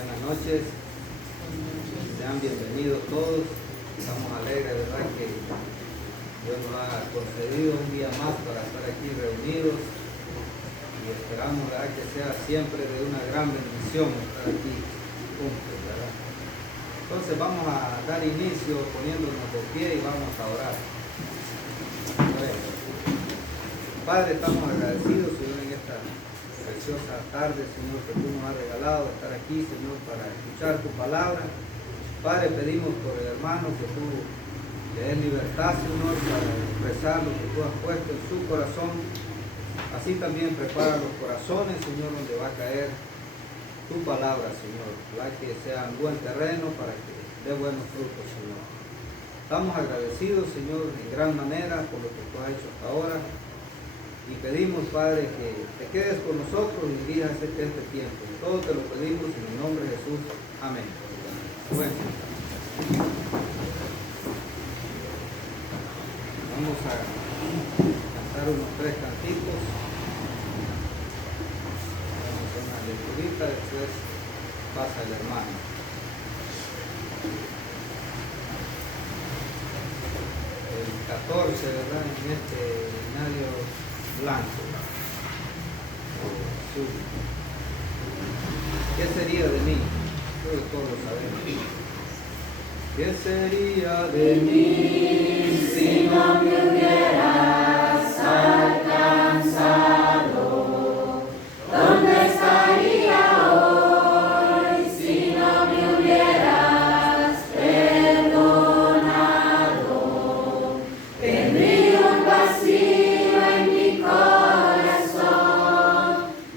Buenas noches, sean bienvenidos todos. Estamos alegres, ¿verdad?, que Dios nos ha concedido un día más para estar aquí reunidos y esperamos, ¿verdad?, que sea siempre de una gran bendición estar aquí juntos, ¿verdad? Entonces vamos a dar inicio poniéndonos de pie y vamos a orar. Padre, estamos agradecidos, Señor, en esta preciosa tarde, Señor, que tú nos has regalado estar aquí, Señor, para escuchar tu palabra. Padre, pedimos por el hermano que tú le des libertad, Señor, para expresar lo que tú has puesto en su corazón. Así también prepara los corazones, Señor, donde va a caer tu palabra, Señor, para que sea un buen terreno, para que dé buenos frutos, Señor. Estamos agradecidos, Señor, en gran manera por lo que tú has hecho hasta ahora. Y pedimos, Padre, que te quedes con nosotros y dirijas este tiempo. Todo te lo pedimos en el nombre de Jesús. Amén. Bueno, vamos a cantar unos 3 cantitos. Vamos a una lecturita, después pasa el hermano. El 14, ¿verdad? En este binario blanco o azul. ¿Qué sería de mí? Creo que todos lo sabemos. ¿Qué sería de mí si no me hubieras alcanzado? ¿Dónde estaría hoy si no me hubieras perdonado? Tendría un vacío en mi corazón,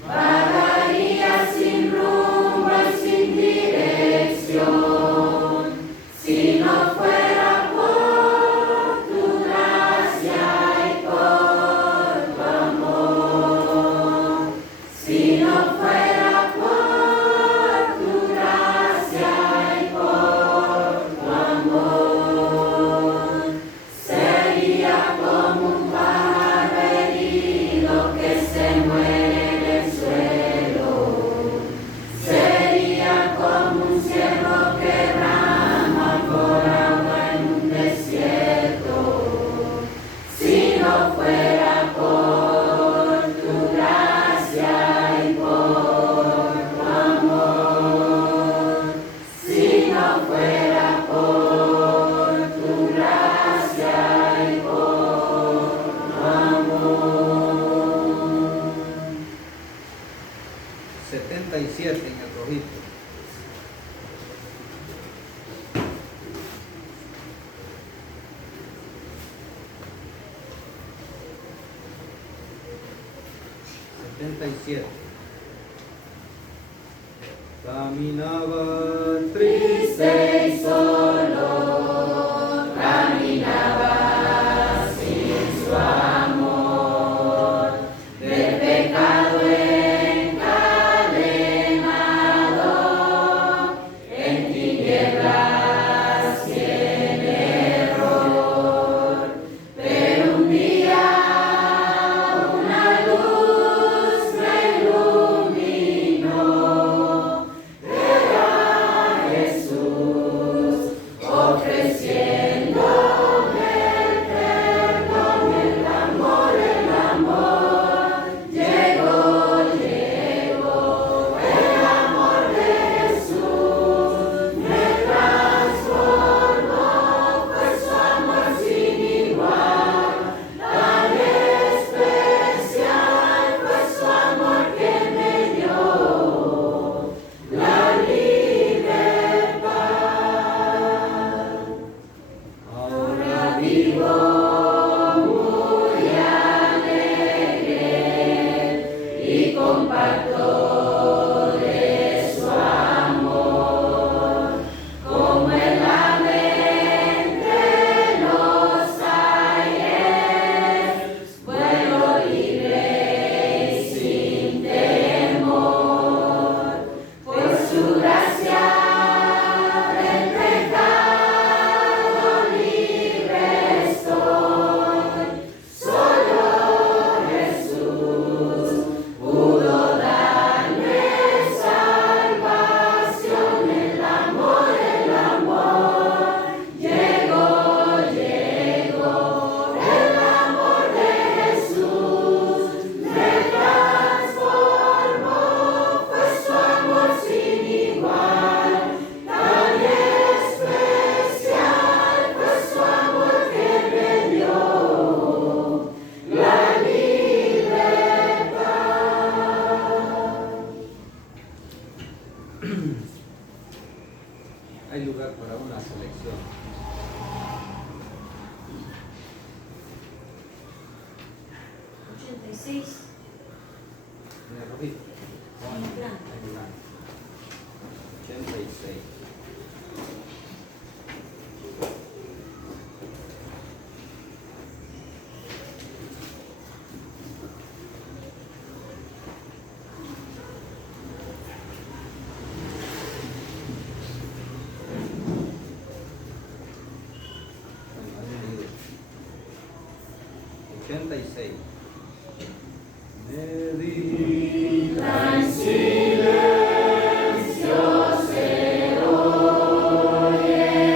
vagaría sin rumbo y sin dirección, si no fuera por tu gracia y por tu amor, si no fuera por tu gracia y por tu amor, sería como un pájaro herido que se muere en el suelo, sería como un ciervo que brama por agua en un desierto, si no fuera por tu gracia y por tu amor, si no fuera por tu gracia y por tu amor. 77 en el rojito. Caminaba triste y solo, caminaba sin su amor, del pecado encadenado, en tinieblas y en error. Pero un día una luz me iluminó, era Jesús 86. En el rojito. En el blanco. En el blanco. 86. Bueno, ahí me digo. 86. Medita en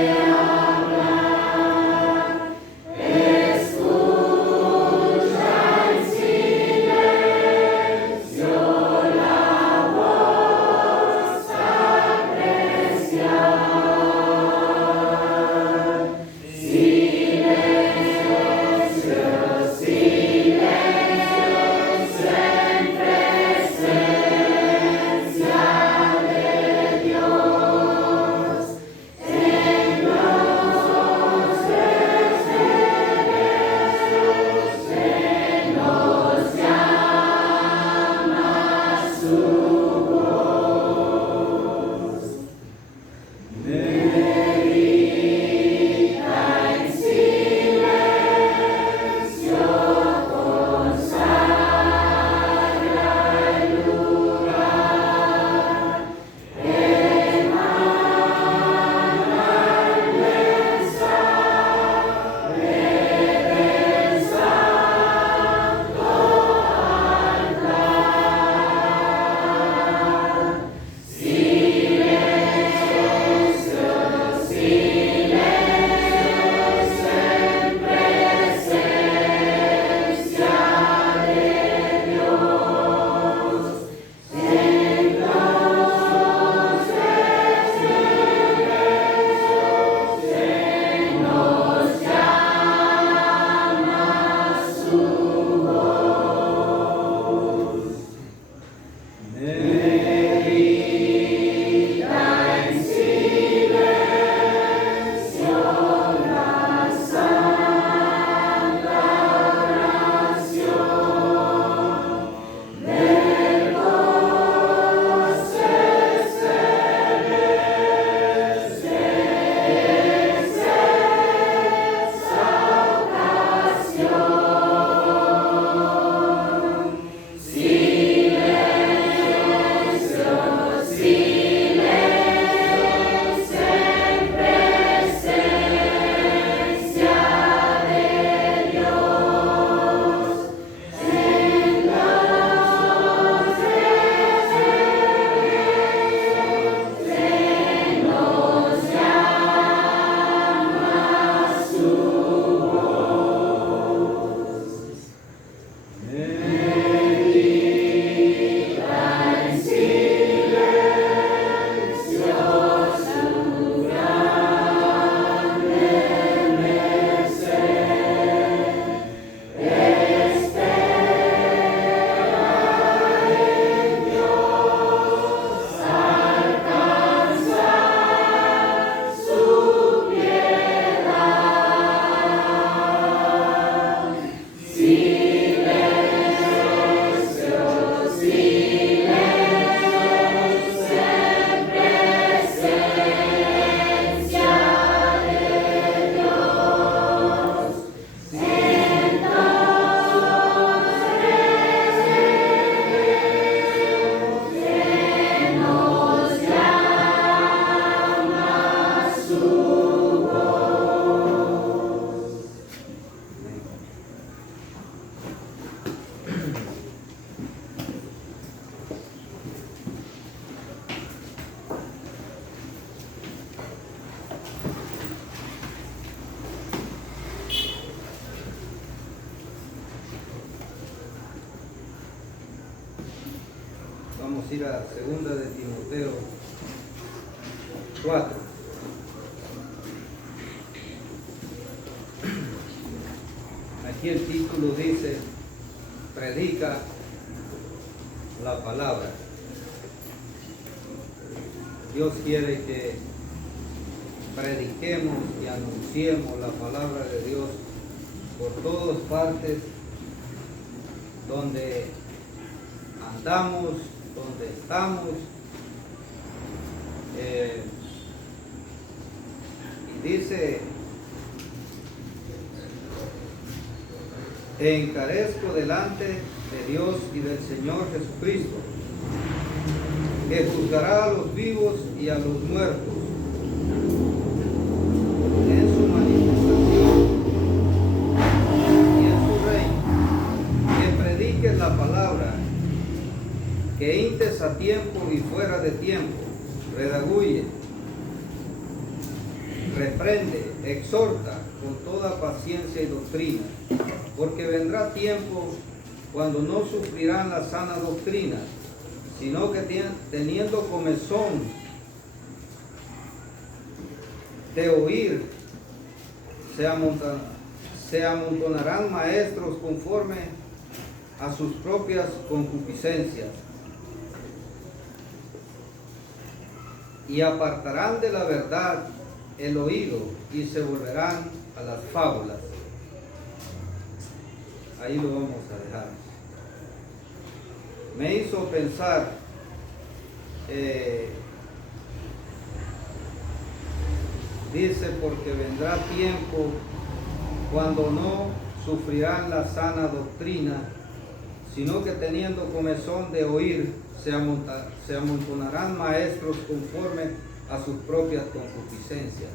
Vamos a ir a segunda de Timoteo 4. Aquí el título dice, predica la palabra. Dios quiere que prediquemos y anunciemos la palabra de Dios por todas partes donde andamos, donde estamos. Y dice, te encarezco delante de Dios y del Señor Jesucristo, que juzgará a los vivos y a los muertos en su manifestación y en su reino, que prediques la palabra, que intes a tiempo y fuera de tiempo, redaguye, reprende, exhorta con toda paciencia y doctrina, porque vendrá tiempo cuando no sufrirán la sana doctrina, sino que teniendo comezón de oír, se amontonarán maestros conforme a sus propias concupiscencias, y apartarán de la verdad el oído y se volverán a las fábulas. Ahí lo vamos a dejar. Me hizo pensar dice, porque vendrá tiempo cuando no sufrirán la sana doctrina, sino que teniendo comezón de oír, se amontonarán maestros conforme a sus propias concupiscencias.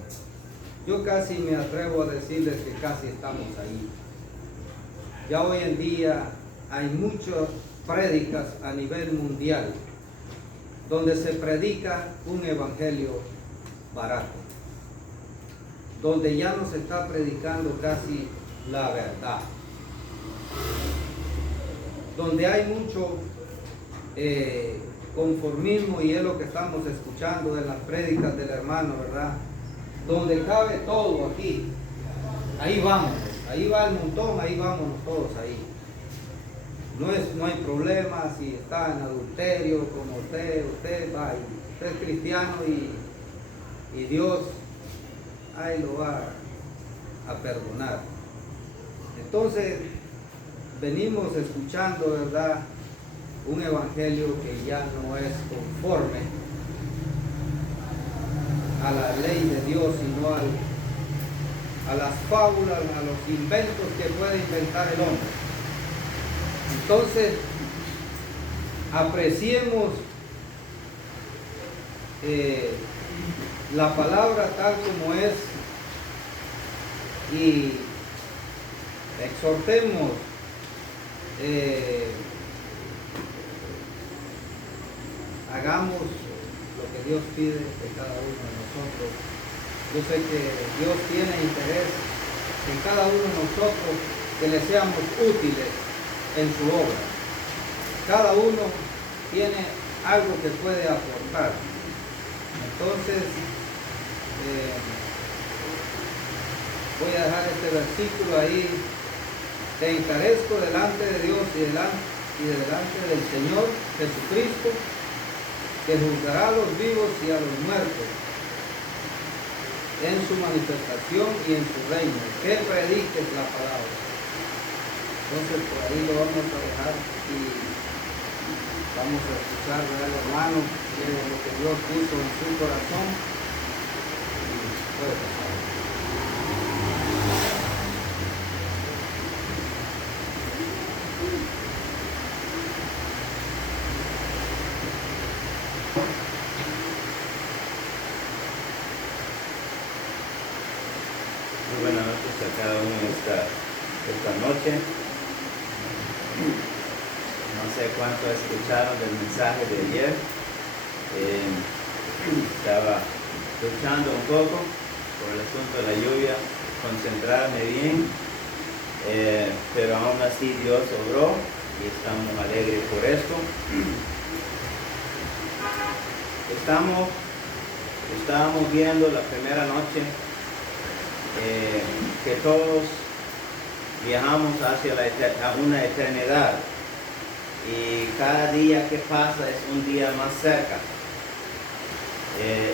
Yo casi me atrevo a decirles que casi estamos ahí. Ya hoy en día hay muchas prédicas a nivel mundial donde se predica un evangelio barato, donde ya no se está predicando casi la verdad, donde hay mucho conformismo, y es lo que estamos escuchando en las prédicas del hermano, ¿verdad? Donde cabe todo aquí, ahí vamos, ahí va el montón, ahí vámonos todos ahí. No hay problema si está en adulterio como usted va, usted es cristiano y Dios ahí lo va a perdonar. Entonces venimos escuchando, ¿verdad?, un evangelio que ya no es conforme a la ley de Dios, sino a las fábulas, a los inventos que puede inventar el hombre. Entonces, apreciemos la palabra tal como es y exhortemos hagamos lo que Dios pide de cada uno de nosotros. Yo sé que Dios tiene interés en cada uno de nosotros, que le seamos útiles en su obra. Cada uno tiene algo que puede aportar. Entonces, voy a dejar este versículo ahí. Te encarezco delante de Dios y delante del Señor Jesucristo, que juzgará a los vivos y a los muertos en su manifestación y en su reino, que prediques la palabra. Entonces por ahí lo vamos a dejar y vamos a escuchar al hermano lo que Dios puso en su corazón. Y puede pasar. Muy buenas noches a cada uno esta noche. No sé cuánto escucharon del mensaje de ayer. Estaba luchando un poco por el asunto de la lluvia, concentrarme bien, pero aún así Dios obró y estamos alegres por esto. Estábamos viendo la primera noche que todos viajamos hacia una eternidad, y cada día que pasa es un día más cerca,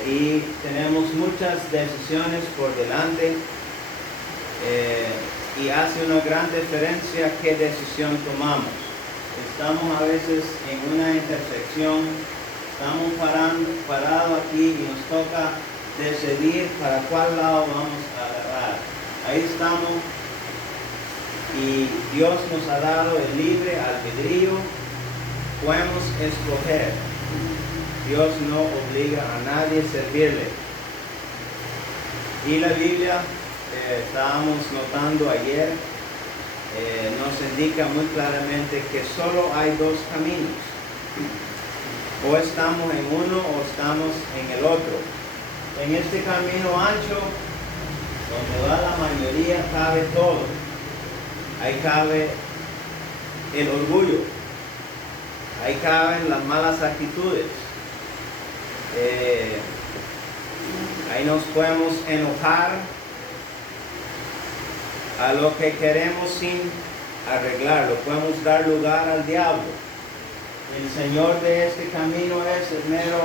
y tenemos muchas decisiones por delante, y hace una gran diferencia qué decisión tomamos. estamos a veces en una intersección, estamos parados aquí y nos toca decidir para cuál lado vamos a agarrar. Ahí estamos y Dios nos ha dado el libre albedrío, podemos escoger. Dios no obliga a nadie a servirle. Y la Biblia, estábamos notando ayer, nos indica muy claramente que solo hay dos caminos. O estamos en uno o estamos en el otro. En este camino ancho, donde va la mayoría, cabe todo. Ahí cabe el orgullo. Ahí caben las malas actitudes. Ahí nos podemos enojar a lo que queremos sin arreglarlo. Podemos dar lugar al diablo. El señor de este camino es el mero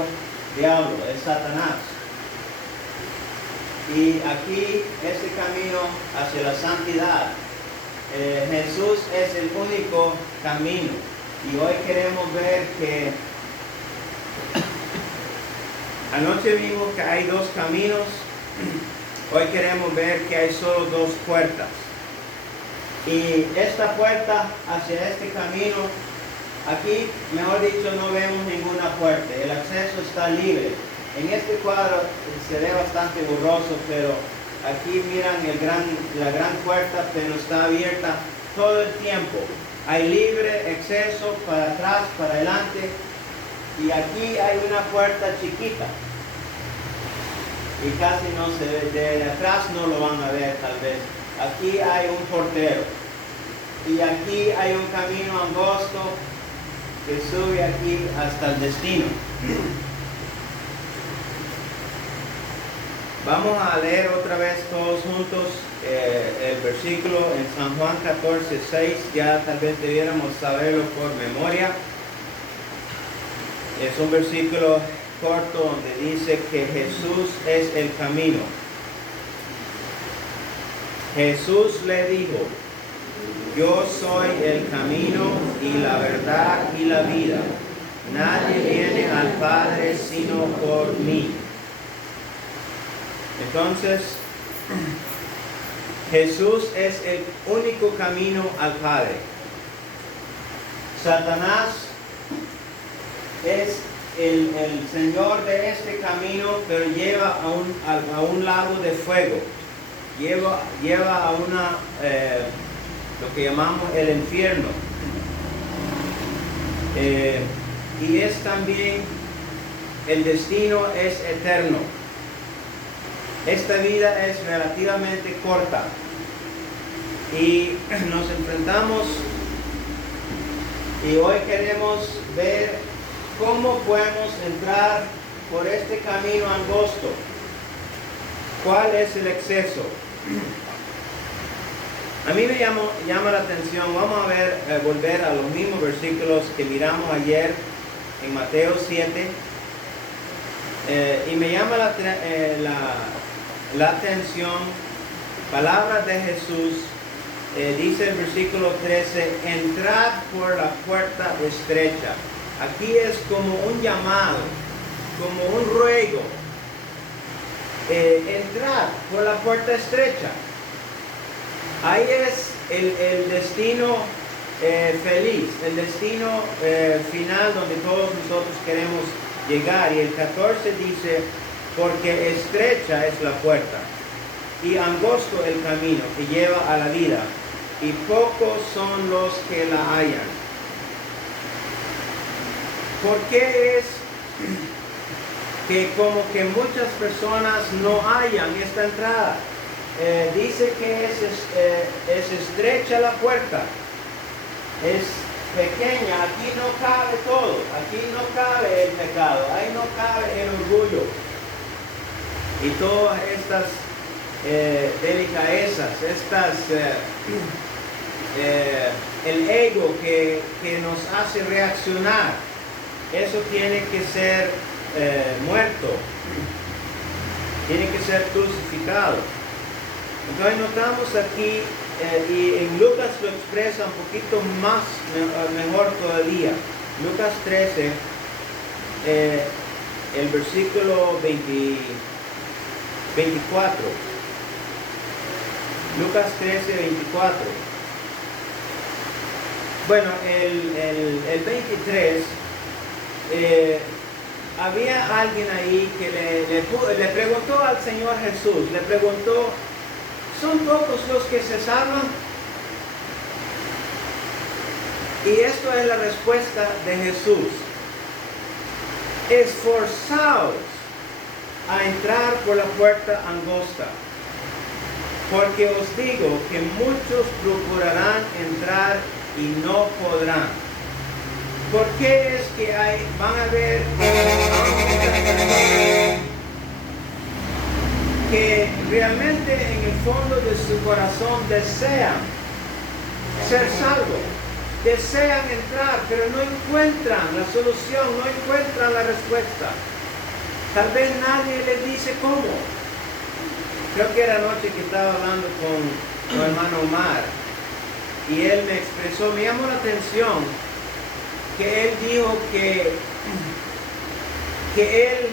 diablo, es Satanás. Y aquí, este camino hacia la santidad, Jesús es el único camino. Y hoy queremos ver que anoche vimos que hay dos caminos. Hoy queremos ver que hay solo dos puertas. Y esta puerta hacia este camino, aquí, mejor dicho, no vemos ninguna puerta. El acceso está libre. En este cuadro se ve bastante borroso, pero aquí miran la gran puerta, pero está abierta todo el tiempo. Hay libre acceso para atrás, para adelante. Y aquí hay una puerta chiquita. Y casi no se ve, de atrás no lo van a ver tal vez. Aquí hay un portero. Y aquí hay un camino angosto que sube aquí hasta el destino. Vamos a leer otra vez todos juntos el versículo en San Juan 14:6. Ya tal vez debiéramos saberlo por memoria. Es un versículo corto donde dice que Jesús es el camino. Jesús le dijo: yo soy el camino y la verdad y la vida. Nadie viene al Padre sino por mí. Entonces, Jesús es el único camino al Padre. Satanás es el señor de este camino, pero lleva a un lago de fuego. Lleva a lo que llamamos el infierno. Y es también, el destino es eterno. Esta vida es relativamente corta. Y nos enfrentamos, y hoy queremos ver cómo podemos entrar por este camino angosto. ¿Cuál es el acceso? A mí me llama la atención. Vamos a volver a los mismos versículos que miramos ayer en Mateo 7. Y me llama la atención, palabras de Jesús. Dice el versículo 13: entrad por la puerta estrecha. Aquí es como un llamado, como un ruego. Entrad por la puerta estrecha. Ahí es el destino feliz, el destino final donde todos nosotros queremos llegar. Y el 14 dice: porque estrecha es la puerta y angosto el camino que lleva a la vida, y pocos son los que la hallan. ¿Por qué es que como que muchas personas no hallan esta entrada? Dice que es estrecha la puerta, es pequeña, aquí no cabe todo, aquí no cabe el pecado, ahí no cabe el orgullo y todas estas delicadezas, el ego que nos hace reaccionar. Eso tiene que ser muerto, tiene que ser crucificado. Entonces notamos aquí y en Lucas lo expresa un poquito más, mejor todavía. Lucas 13, el versículo 24. Lucas 13, 24. Bueno, el 23, había alguien ahí que le preguntó al Señor Jesús, le preguntó, ¿son pocos los que se salvan? Y esto es la respuesta de Jesús. Esforzaos a entrar por la puerta angosta, porque os digo que muchos procurarán entrar y no podrán. ¿Por qué es que van a ver que realmente en el fondo de su corazón desean ser salvos, desean entrar, pero no encuentran la solución, no encuentran la respuesta? Tal vez nadie les dice cómo. Creo que era anoche que estaba hablando con el hermano Omar, y él me expresó, me llamó la atención, que él dijo que él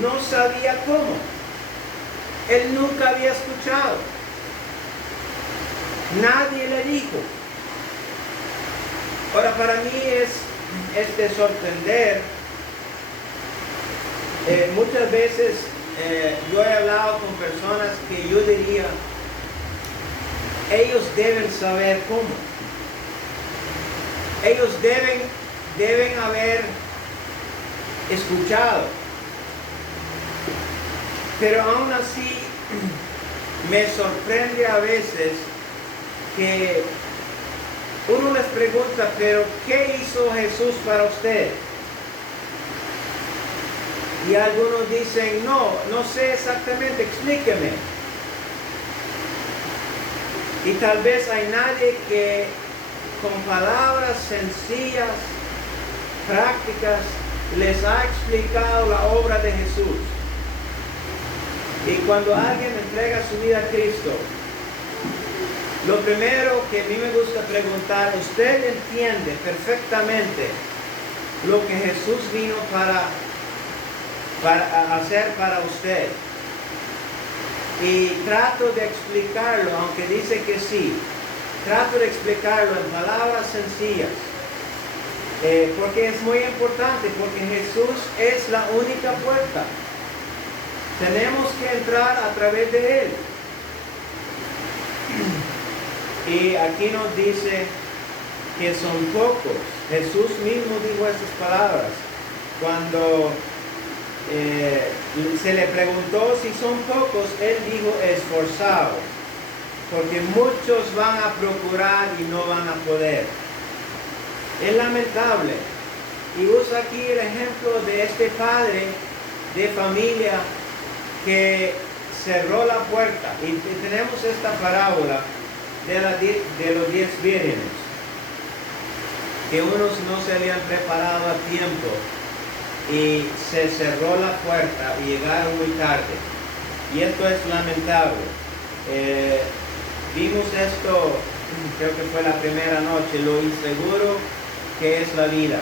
no sabía cómo. Él nunca había escuchado. Nadie le dijo. Ahora, para mí es de sorprender. Muchas veces yo he hablado con personas que yo diría, ellos deben saber cómo. Ellos deben haber escuchado. Pero aún así me sorprende a veces que uno les pregunta, pero ¿qué hizo Jesús para usted? Y algunos dicen, no sé exactamente, explíqueme. Y tal vez hay nadie que con palabras sencillas, prácticas, les ha explicado la obra de Jesús. Y cuando alguien entrega su vida a Cristo, lo primero que a mí me gusta preguntar, ¿usted entiende perfectamente lo que Jesús vino para hacer para usted? Y trato de explicarlo, aunque dice que sí, trato de explicarlo en palabras sencillas, porque es muy importante, porque Jesús es la única puerta. Tenemos que entrar a través de Él. Y aquí nos dice que son pocos. Jesús mismo dijo estas palabras cuando se le preguntó si son pocos. Él dijo esforzados, porque muchos van a procurar y no van a poder. Es lamentable. Y usa aquí el ejemplo de este padre de familia que cerró la puerta. Y tenemos esta parábola de los 10 vírgenes, que unos no se habían preparado a tiempo y se cerró la puerta y llegaron muy tarde. Y esto es lamentable. Vimos esto, creo que fue la primera noche, lo inseguro que es la vida.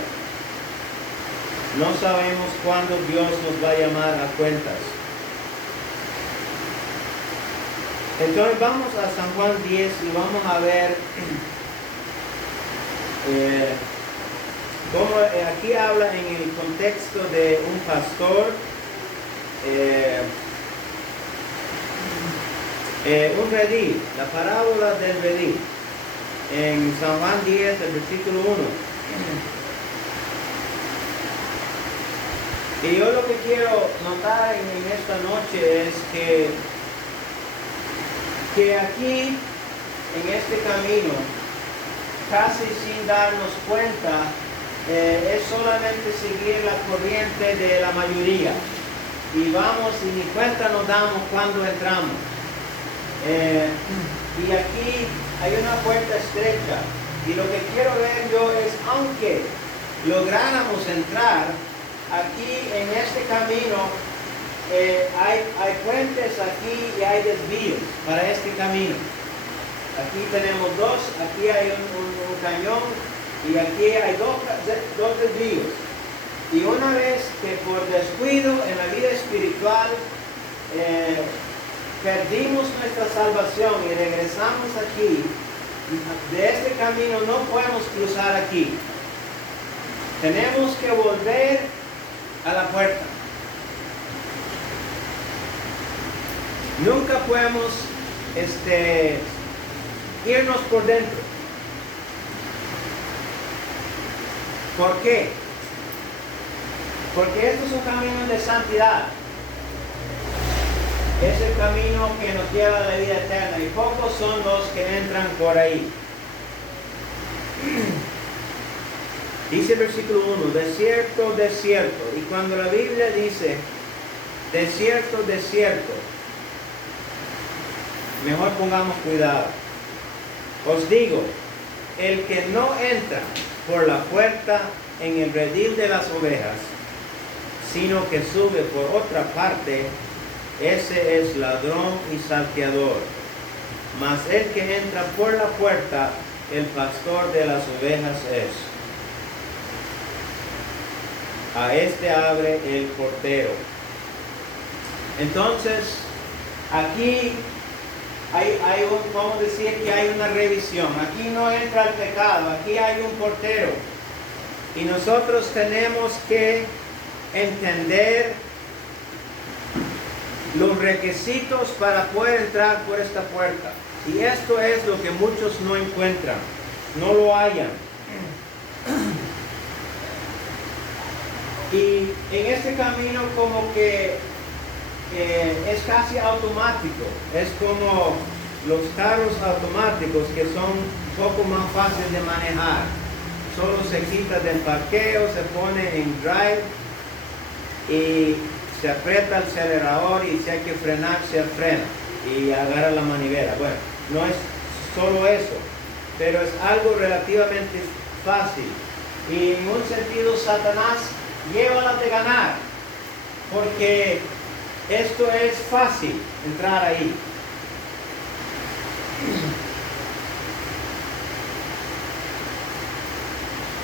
No sabemos cuándo Dios nos va a llamar a cuentas. Entonces vamos a San Juan 10 y vamos a ver cómo aquí habla en el contexto de un pastor, un redil, la parábola del redil, en San Juan 10, el versículo 1. Y yo lo que quiero notar en esta noche es que aquí, en este camino, casi sin darnos cuenta, es solamente seguir la corriente de la mayoría. Y vamos y ni cuenta nos damos cuando entramos. Y aquí hay una puerta estrecha. Y lo que quiero ver yo es, aunque lográramos entrar, aquí en este camino, hay puentes aquí y hay desvíos para este camino. Aquí tenemos dos, aquí hay un cañón y aquí hay dos desvíos. Y una vez que por descuido en la vida espiritual perdimos nuestra salvación y regresamos aquí, de este camino no podemos cruzar aquí. Tenemos que volver a la puerta. Nunca podemos irnos por dentro. ¿Por qué? Porque esto es un camino de santidad. Es el camino que nos lleva a la vida eterna y pocos son los que entran por ahí. Dice el versículo 1, desierto, desierto. Y cuando la Biblia dice desierto, desierto, mejor pongamos cuidado. Os digo, el que no entra por la puerta en el redil de las ovejas, sino que sube por otra parte, ese es ladrón y salteador. Mas el que entra por la puerta, el pastor de las ovejas es. A este abre el portero. Entonces, aquí vamos a decir que hay una revisión. Aquí no entra el pecado, aquí hay un portero. Y nosotros tenemos que entender los requisitos para poder entrar por esta puerta. Y esto es lo que muchos no encuentran, no lo hallan. Y en este camino como que es casi automático. Es como los carros automáticos que son un poco más fáciles de manejar. Solo se quita del parqueo, se pone en drive y se aprieta el acelerador y si hay que frenar, se frena y agarra la manivela. Bueno, no es solo eso, pero es algo relativamente fácil. Y en un sentido, Satanás lleva de ganar, porque esto es fácil, entrar ahí.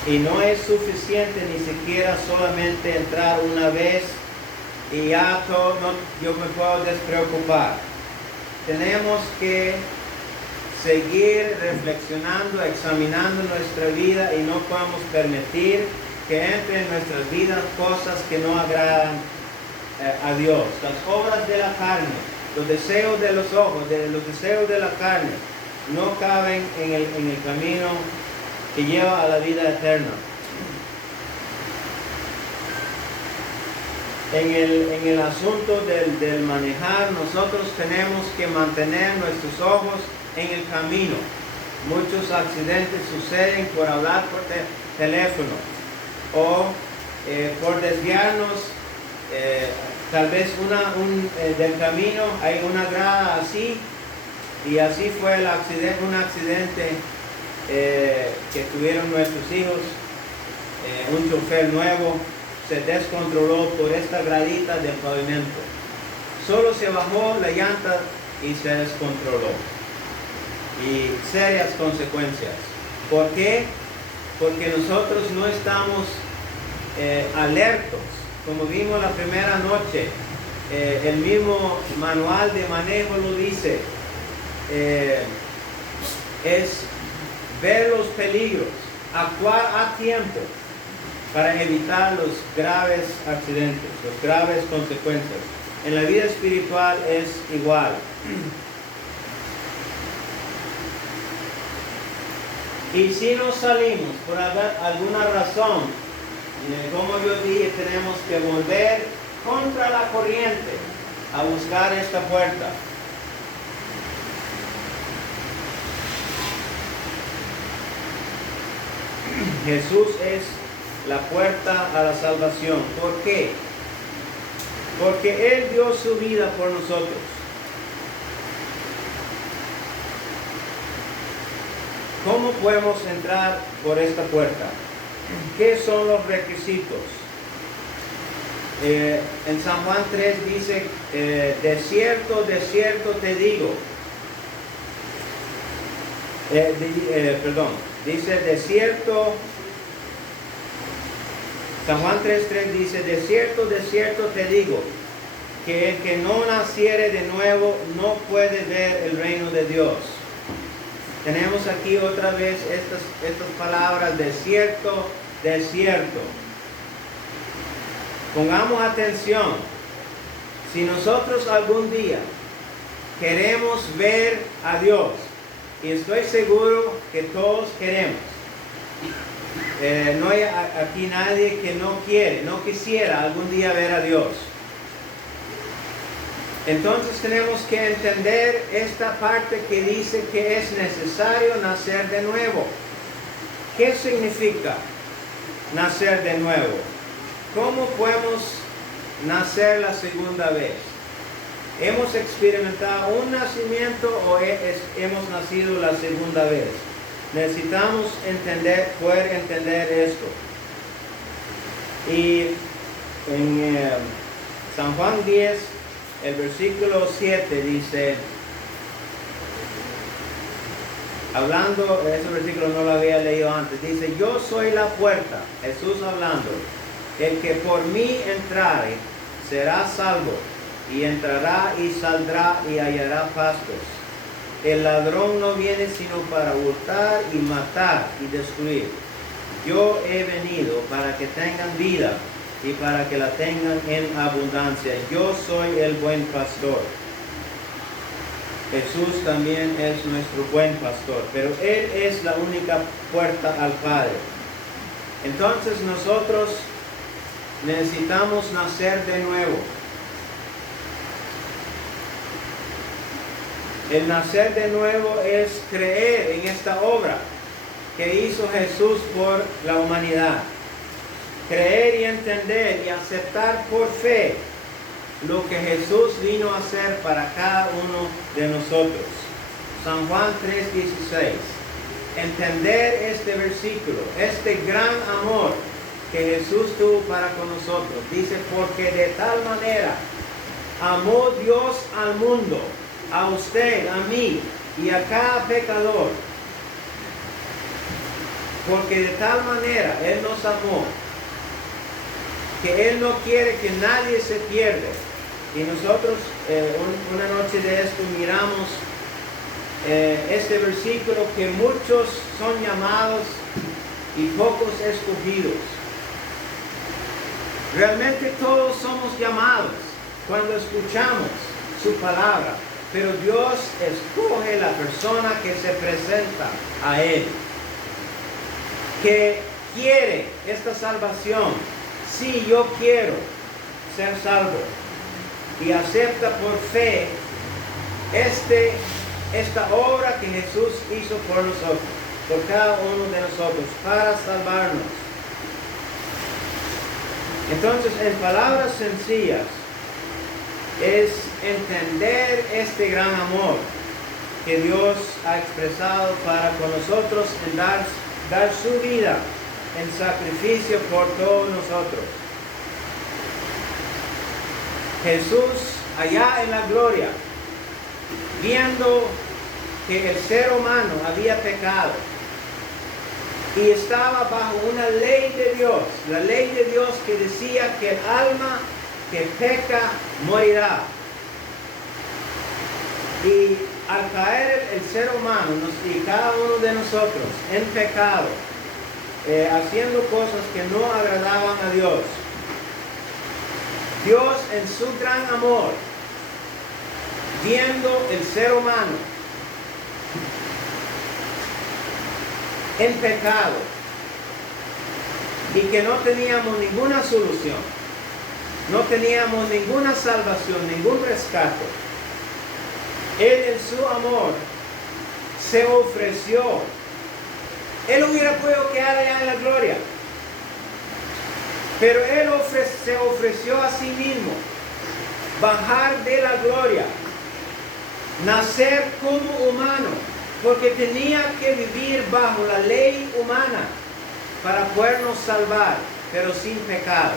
Y no es suficiente ni siquiera solamente entrar una vez y ya todo, yo me puedo despreocupar. Tenemos que seguir reflexionando, examinando nuestra vida y no podemos permitir que entren en nuestras vidas cosas que no agradan a Dios. Las obras de la carne, los deseos de los ojos, los deseos de la carne, no caben en el camino que lleva a la vida eterna. En el asunto del manejar, nosotros tenemos que mantener nuestros ojos en el camino. Muchos accidentes suceden por hablar por teléfono o por desviarnos. Tal vez del camino hay una grada así, y así fue un accidente que tuvieron nuestros hijos. Un chofer nuevo se descontroló por esta gradita del pavimento. Solo se bajó la llanta y se descontroló. Y serias consecuencias. ¿Por qué? Porque nosotros no estamos alertos. Como vimos la primera noche, el mismo manual de manejo lo dice. Es ver los peligros, actuar a tiempo para evitar los graves accidentes, las graves consecuencias. En la vida espiritual es igual. Y si nos salimos por alguna razón, como yo dije, tenemos que volver contra la corriente a buscar esta puerta. Jesús es la puerta a la salvación. ¿Por qué? Porque Él dio su vida por nosotros. ¿Cómo podemos entrar por esta puerta? ¿Qué son los requisitos? En San Juan 3 dice, de cierto te digo, dice desierto. San Juan 3:3 dice, de cierto te digo, que el que no naciere de nuevo no puede ver el reino de Dios. Tenemos aquí otra vez estas palabras, desierto. Pongamos atención. Si nosotros algún día queremos ver a Dios, y estoy seguro que todos queremos, no hay aquí nadie que no quisiera algún día ver a Dios. Entonces tenemos que entender esta parte que dice que es necesario nacer de nuevo. ¿Qué significa nacer de nuevo? ¿Cómo podemos nacer la segunda vez? ¿Hemos experimentado un nacimiento o hemos nacido la segunda vez? Necesitamos poder entender esto. Y en San Juan 10, el versículo 7 dice, hablando, ese versículo no lo había leído antes, dice, yo soy la puerta, Jesús hablando, el que por mí entrare será salvo, y entrará y saldrá y hallará pastos. El ladrón no viene sino para hurtar y matar y destruir. Yo he venido para que tengan vida y para que la tengan en abundancia. Yo soy el buen pastor. Jesús también es nuestro buen pastor, pero Él es la única puerta al Padre. Entonces nosotros necesitamos nacer de nuevo. El nacer de nuevo es creer en esta obra que hizo Jesús por la humanidad. Creer y entender y aceptar por fe lo que Jesús vino a hacer para cada uno de nosotros. San Juan 3:16. Entender este versículo, este gran amor que Jesús tuvo para con nosotros. Dice, porque de tal manera amó Dios al mundo, a usted, a mí y a cada pecador, porque de tal manera Él nos amó, que Él no quiere que nadie se pierda. Y nosotros una noche de esto miramos este versículo, que muchos son llamados y pocos escogidos. Realmente todos somos llamados cuando escuchamos su palabra, pero Dios escoge la persona que se presenta a Él, que quiere esta salvación. Sí, yo quiero ser salvo, y acepta por fe esta obra que Jesús hizo por nosotros, por cada uno de nosotros, para salvarnos. Entonces, en palabras sencillas, es entender este gran amor que Dios ha expresado para con nosotros, en dar su vida en sacrificio por todos nosotros. Jesús, allá en la gloria, viendo que el ser humano había pecado y estaba bajo una ley de Dios, la ley de Dios que decía que el alma que peca morirá. Y al caer el ser humano y cada uno de nosotros en pecado, haciendo cosas que no agradaban a Dios, Dios en su gran amor, viendo el ser humano en pecado y que no teníamos ninguna solución, no teníamos ninguna salvación, ningún rescate, Él en su amor se ofreció. Él hubiera podido quedar allá en la gloria, pero Él se ofreció a sí mismo, bajar de la gloria, nacer como humano, porque tenía que vivir bajo la ley humana para podernos salvar, pero sin pecado.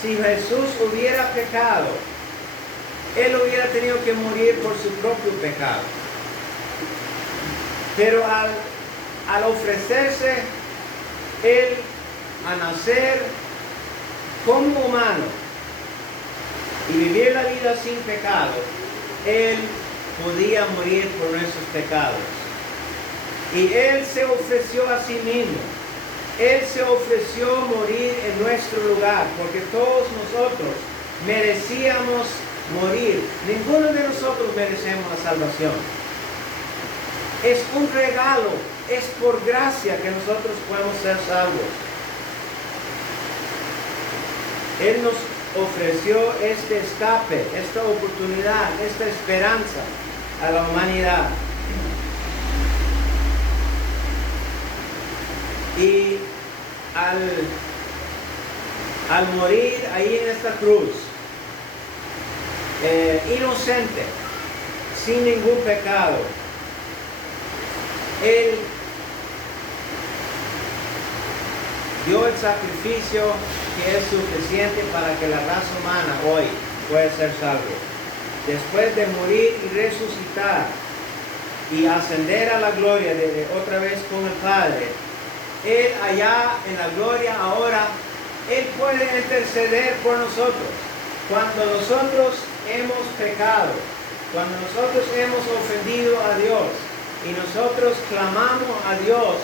Si Jesús hubiera pecado, Él hubiera tenido que morir por su propio pecado. Pero al ofrecerse Él a nacer como humano y vivir la vida sin pecado, Él podía morir por nuestros pecados. Y Él se ofreció a sí mismo. Él se ofreció morir en nuestro lugar, porque todos nosotros merecíamos morir. Ninguno de nosotros merecemos la salvación. Es un regalo, es por gracia que nosotros podemos ser salvos. Él nos ofreció este escape, esta oportunidad, esta esperanza a la humanidad. Y al morir ahí en esta cruz, inocente, sin ningún pecado, Él dio el sacrificio que es suficiente para que la raza humana hoy pueda ser salvo. Después de morir y resucitar y ascender a la gloria de otra vez con el Padre, Él allá en la gloria ahora, Él puede interceder por nosotros. Cuando nosotros hemos pecado, cuando nosotros hemos ofendido a Dios y nosotros clamamos a Dios,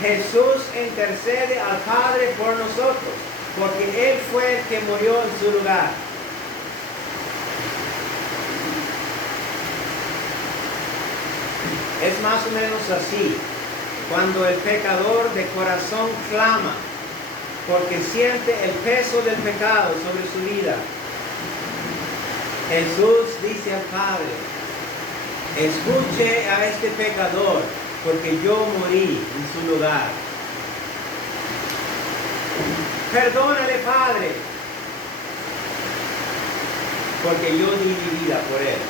Jesús intercede al Padre por nosotros, porque Él fue el que murió en su lugar. Es más o menos así. Cuando el pecador de corazón clama, porque siente el peso del pecado sobre su vida, Jesús dice al Padre: escuche a este pecador, porque yo morí en su lugar. Perdónale, Padre, porque yo di mi vida por él.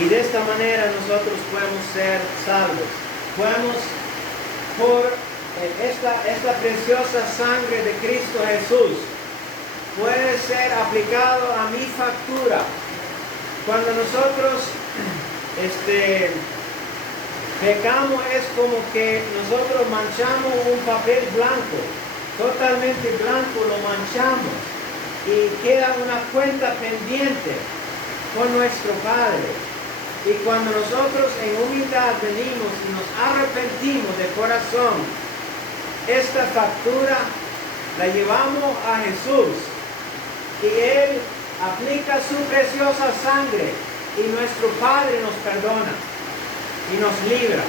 Y de esta manera nosotros podemos ser salvos. Podemos, por esta preciosa sangre de Cristo Jesús, puede ser aplicado a mi factura. Cuando nosotros pecamos, es como que nosotros manchamos un papel blanco, totalmente blanco, lo manchamos y queda una cuenta pendiente con nuestro Padre. Y cuando nosotros en humildad venimos y nos arrepentimos de corazón, esta factura la llevamos a Jesús y Él aplica su preciosa sangre y nuestro Padre nos perdona y nos libra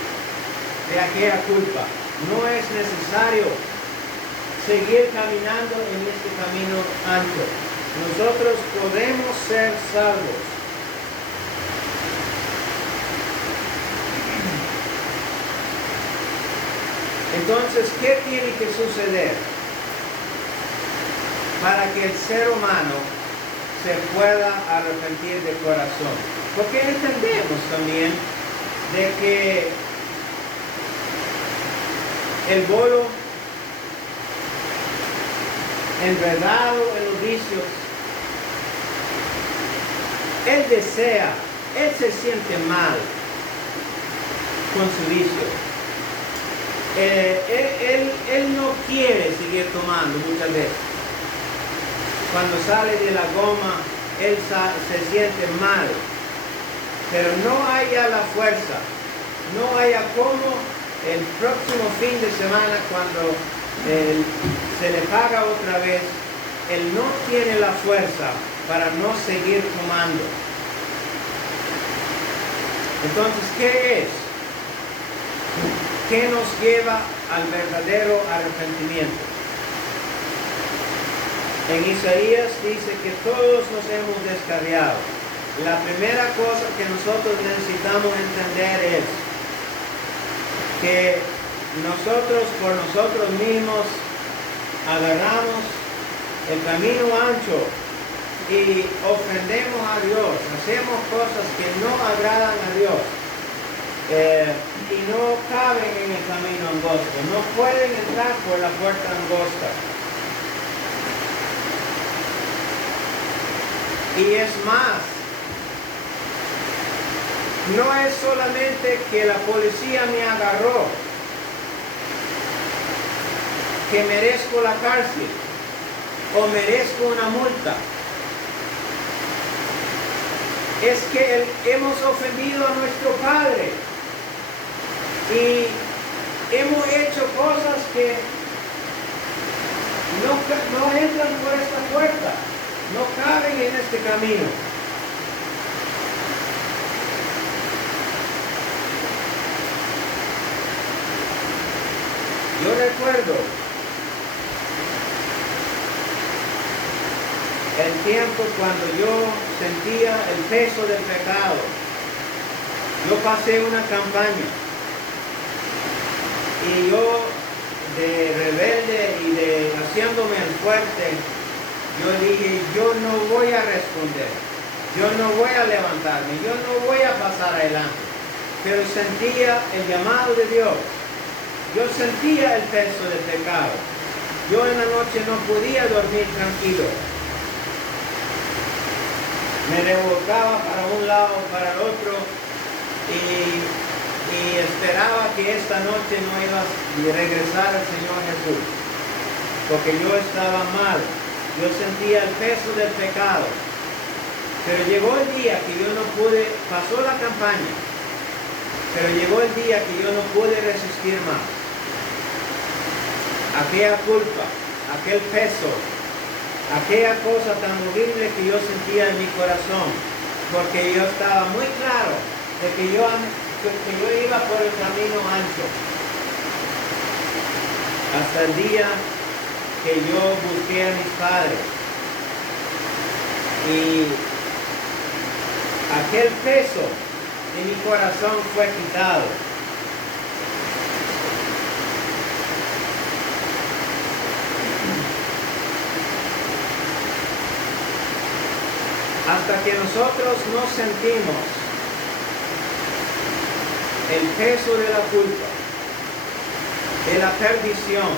de aquella culpa. No es necesario seguir caminando en este camino ancho. Nosotros podemos ser salvos. Entonces, ¿qué tiene que suceder para que el ser humano se pueda arrepentir de corazón? Porque entendemos también de que el bolo enredado en los vicios, él desea, él se siente mal con su vicio. Él no quiere seguir tomando muchas veces. Cuando sale de la goma, él se siente mal. Pero no haya la fuerza, no haya como el próximo fin de semana, cuando se le paga otra vez, él no tiene la fuerza para no seguir tomando. Entonces, ¿qué es? ¿Qué nos lleva al verdadero arrepentimiento? En Isaías dice que todos nos hemos descarriado. La primera cosa que nosotros necesitamos entender es que nosotros por nosotros mismos agarramos el camino ancho y ofendemos a Dios, hacemos cosas que no agradan a Dios. Y no caben en el camino angosto, no pueden entrar por la puerta angosta. Y es más, no es solamente que la policía me agarró, que merezco la cárcel o merezco una multa. Es que hemos ofendido a nuestro Padre y hemos hecho cosas que no entran por esta puerta, no caben en este camino. Yo recuerdo el tiempo cuando yo sentía el peso del pecado. Yo pasé una campaña y yo, de rebelde y de haciéndome el fuerte, yo dije, yo no voy a responder, yo no voy a levantarme, yo no voy a pasar adelante. Pero sentía el llamado de Dios, yo sentía el peso del pecado. Yo en la noche no podía dormir tranquilo. Me revolcaba para un lado, para el otro, y esperaba que esta noche no iba a regresar al Señor Jesús, porque yo estaba mal, yo sentía el peso del pecado. Pero llegó el día que yo no pude, pasó la campaña, pero llegó el día que yo no pude resistir más. Aquella culpa, aquel peso, aquella cosa tan horrible que yo sentía en mi corazón, porque yo estaba muy claro de que yo iba por el camino ancho. Hasta el día que yo busqué a mis padres y aquel peso de mi corazón fue quitado. Hasta que nosotros no sentimos el peso de la culpa, de la perdición,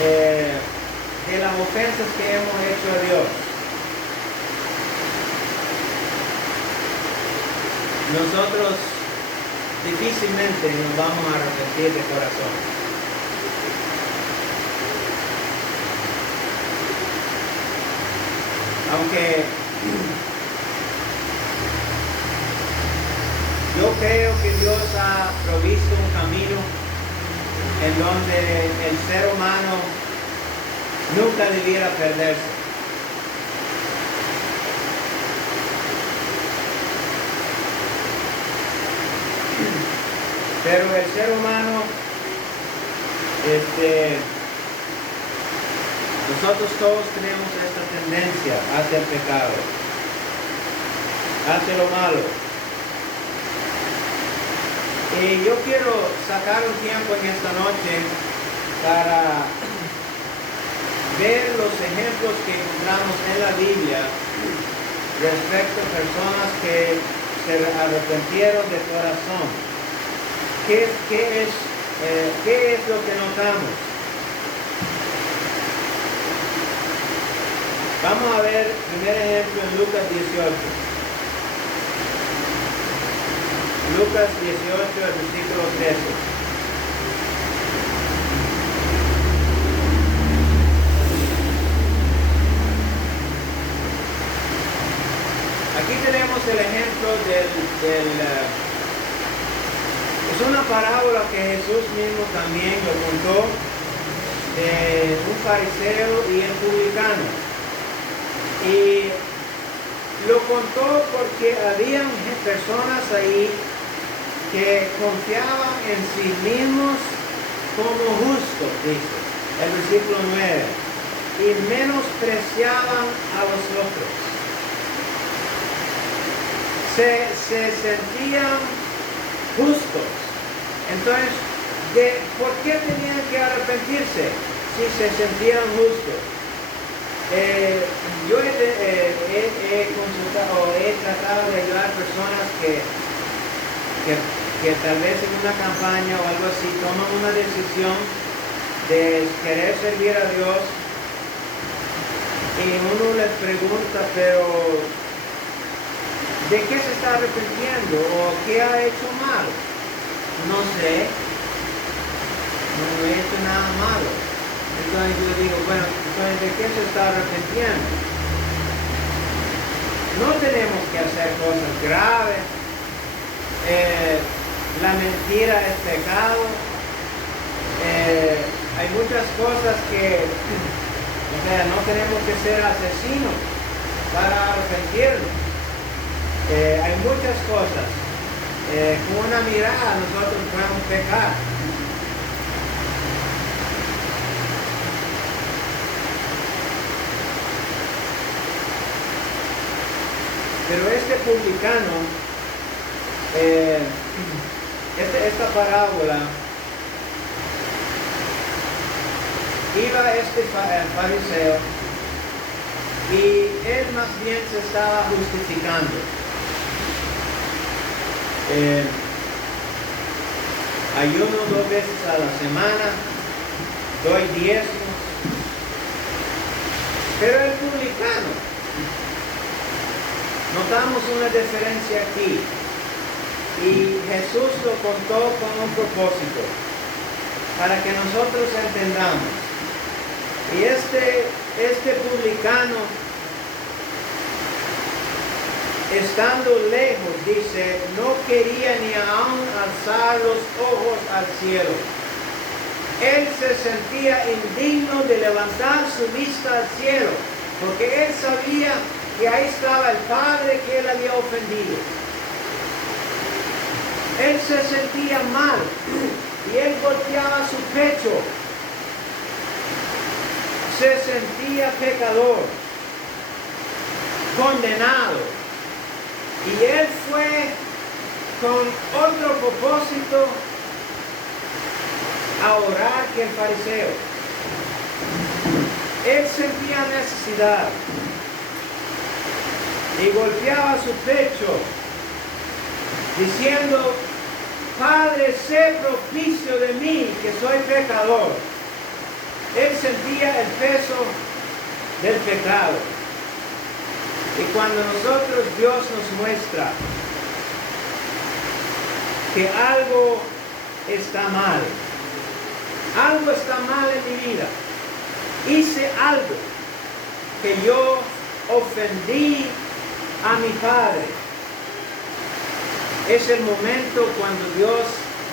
de las ofensas que hemos hecho a Dios, nosotros difícilmente nos vamos a arrepentir de corazón. Aunque yo creo que Dios ha provisto un camino en donde el ser humano nunca debiera perderse. Pero el ser humano, nosotros todos tenemos esta tendencia hacia el pecado, hacia lo malo. Y yo quiero sacar un tiempo en esta noche para ver los ejemplos que encontramos en la Biblia respecto a personas que se arrepintieron de corazón. ¿Qué es lo que notamos? Vamos a ver el primer ejemplo en Lucas 18. Lucas 18, el versículo 13. Aquí tenemos el ejemplo es una parábola que Jesús mismo también lo contó, de un fariseo y el publicano. Y lo contó porque había personas ahí que confiaban en sí mismos como justos, dice el versículo 9, y menospreciaban a los otros. Se sentían justos. Entonces, ¿por qué tenían que arrepentirse si se sentían justos? Yo he consultado, he tratado de ayudar a personas que tal vez en una campaña o algo así toman una decisión de querer servir a Dios, y uno les pregunta, pero ¿De qué se está arrepintiendo o qué ha hecho mal? No sé. No he hecho nada malo. Entonces yo digo, bueno, entonces ¿de qué se está arrepintiendo? No tenemos que hacer cosas graves. La mentira es pecado. Hay muchas cosas que, o sea, no tenemos que ser asesinos para arrepentirnos. Hay muchas cosas. Con una mirada nosotros podemos pecar. Pero este publicano, esta parábola, iba este fariseo y él más bien se estaba justificando. Ayuno 2 veces a la semana, doy diezmos. Pero el publicano, notamos una diferencia aquí. Y Jesús lo contó con un propósito, para que nosotros entendamos. Y este publicano, estando lejos, dice, no quería ni aún alzar los ojos al cielo. Él se sentía indigno de levantar su vista al cielo, porque él sabía que ahí estaba el Padre que él había ofendido. Él se sentía mal y él golpeaba su pecho. Se sentía pecador, condenado. Y él fue con otro propósito a orar que el fariseo. Él sentía necesidad y golpeaba su pecho diciendo, Padre, sé propicio de mí, que soy pecador. Él sentía el peso del pecado. Y cuando nosotros, Dios nos muestra que algo está mal en mi vida, hice algo que yo ofendí a mi Padre, es el momento cuando Dios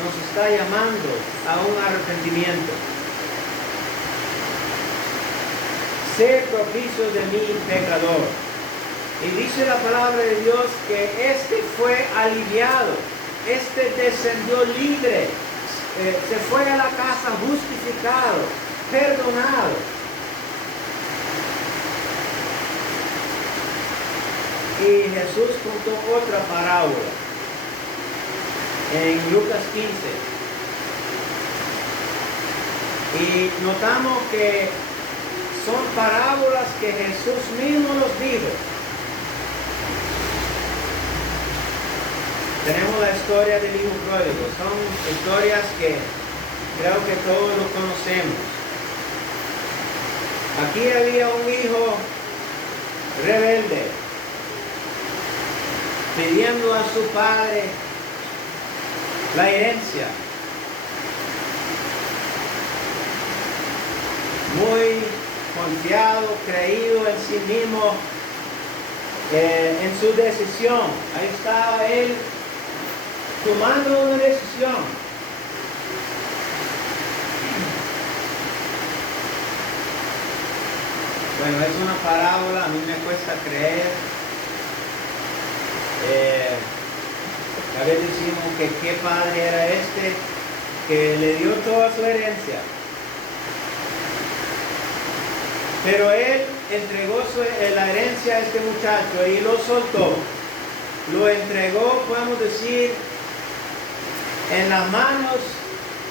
nos está llamando a un arrepentimiento. Sé propicio de mí, pecador. Y dice la palabra de Dios que este fue aliviado, este descendió libre, se fue a la casa justificado, perdonado. Y Jesús contó otra parábola en Lucas 15. Y notamos que son parábolas que Jesús mismo nos dijo. Tenemos la historia del hijo pródigo. Son historias que creo que todos lo conocemos. Aquí había un hijo rebelde, pidiendo a su padre la herencia. Muy confiado, creído en sí mismo, en su decisión. Ahí estaba él tomando una decisión. Bueno, es una parábola, a mí me cuesta creer. A veces decimos que qué padre era este que le dio toda su herencia. Pero él entregó la herencia a este muchacho y lo soltó. Lo entregó, podemos decir, en las manos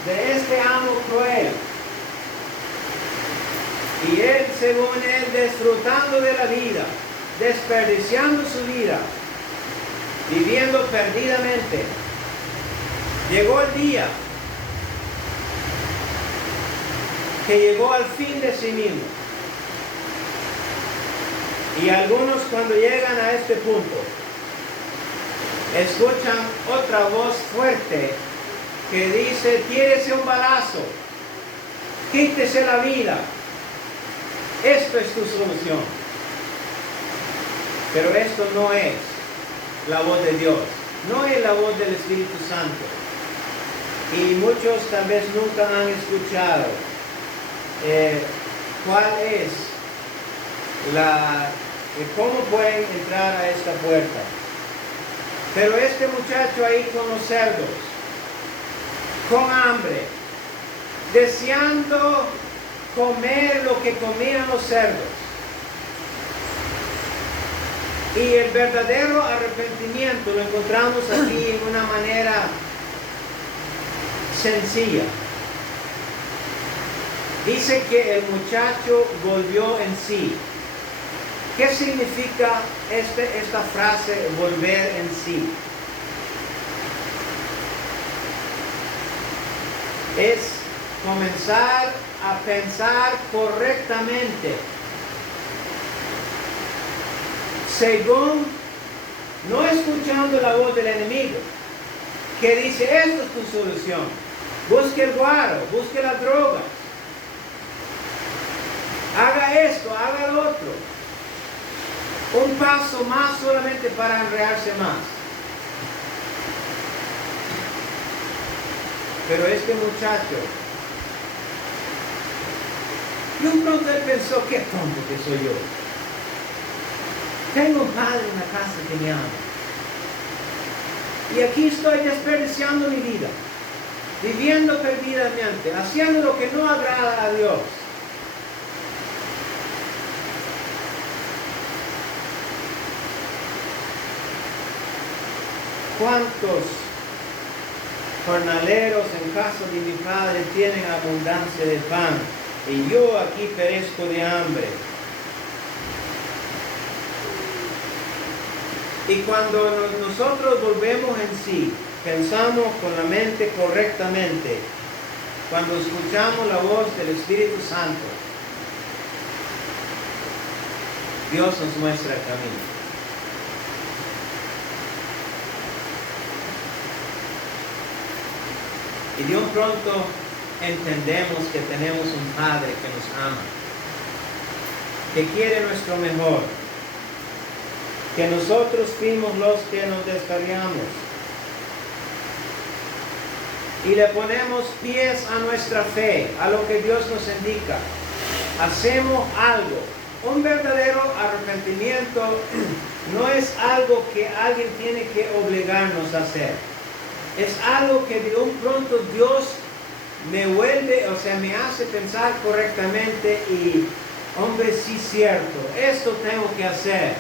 de este amo cruel. Y él, según él, disfrutando de la vida, desperdiciando su vida, viviendo perdidamente. Llegó el día que llegó al fin de sí mismo. Y algunos, cuando llegan a este punto, escuchan otra voz fuerte que dice, tírese un balazo, quítese la vida, esto es tu solución. Pero esto no es la voz de Dios, no es la voz del Espíritu Santo. Y muchos tal vez nunca han escuchado cuál es cómo pueden entrar a esta puerta. Pero este muchacho ahí con los cerdos, con hambre, deseando comer lo que comían los cerdos. Y el verdadero arrepentimiento lo encontramos aquí en una manera sencilla. Dice que el muchacho volvió en sí. ¿Qué significa esta frase, volver en sí? Es comenzar a pensar correctamente, según, no escuchando la voz del enemigo, que dice, esta es tu solución. Busque el guaro, busque las drogas. Haga esto, haga lo otro. Un paso más solamente para enredarse más. Pero este muchacho, de un pronto él pensó, qué tonto que soy yo. Tengo un padre en la casa que me ama. Y aquí estoy desperdiciando mi vida, viviendo perdidamente, haciendo lo que no agrada a Dios. ¿Cuántos jornaleros en casa de mi padre tienen abundancia de pan y yo aquí perezco de hambre? Y cuando nosotros volvemos en sí, pensamos con la mente correctamente, cuando escuchamos la voz del Espíritu Santo, Dios nos muestra el camino. Y de un pronto entendemos que tenemos un Padre que nos ama, que quiere nuestro mejor, que nosotros fuimos los que nos descarriamos y le ponemos pies a nuestra fe, a lo que Dios nos indica. Hacemos algo. Un verdadero arrepentimiento no es algo que alguien tiene que obligarnos a hacer. Es algo que de un pronto Dios me vuelve, me hace pensar correctamente y, hombre, sí cierto, esto tengo que hacer.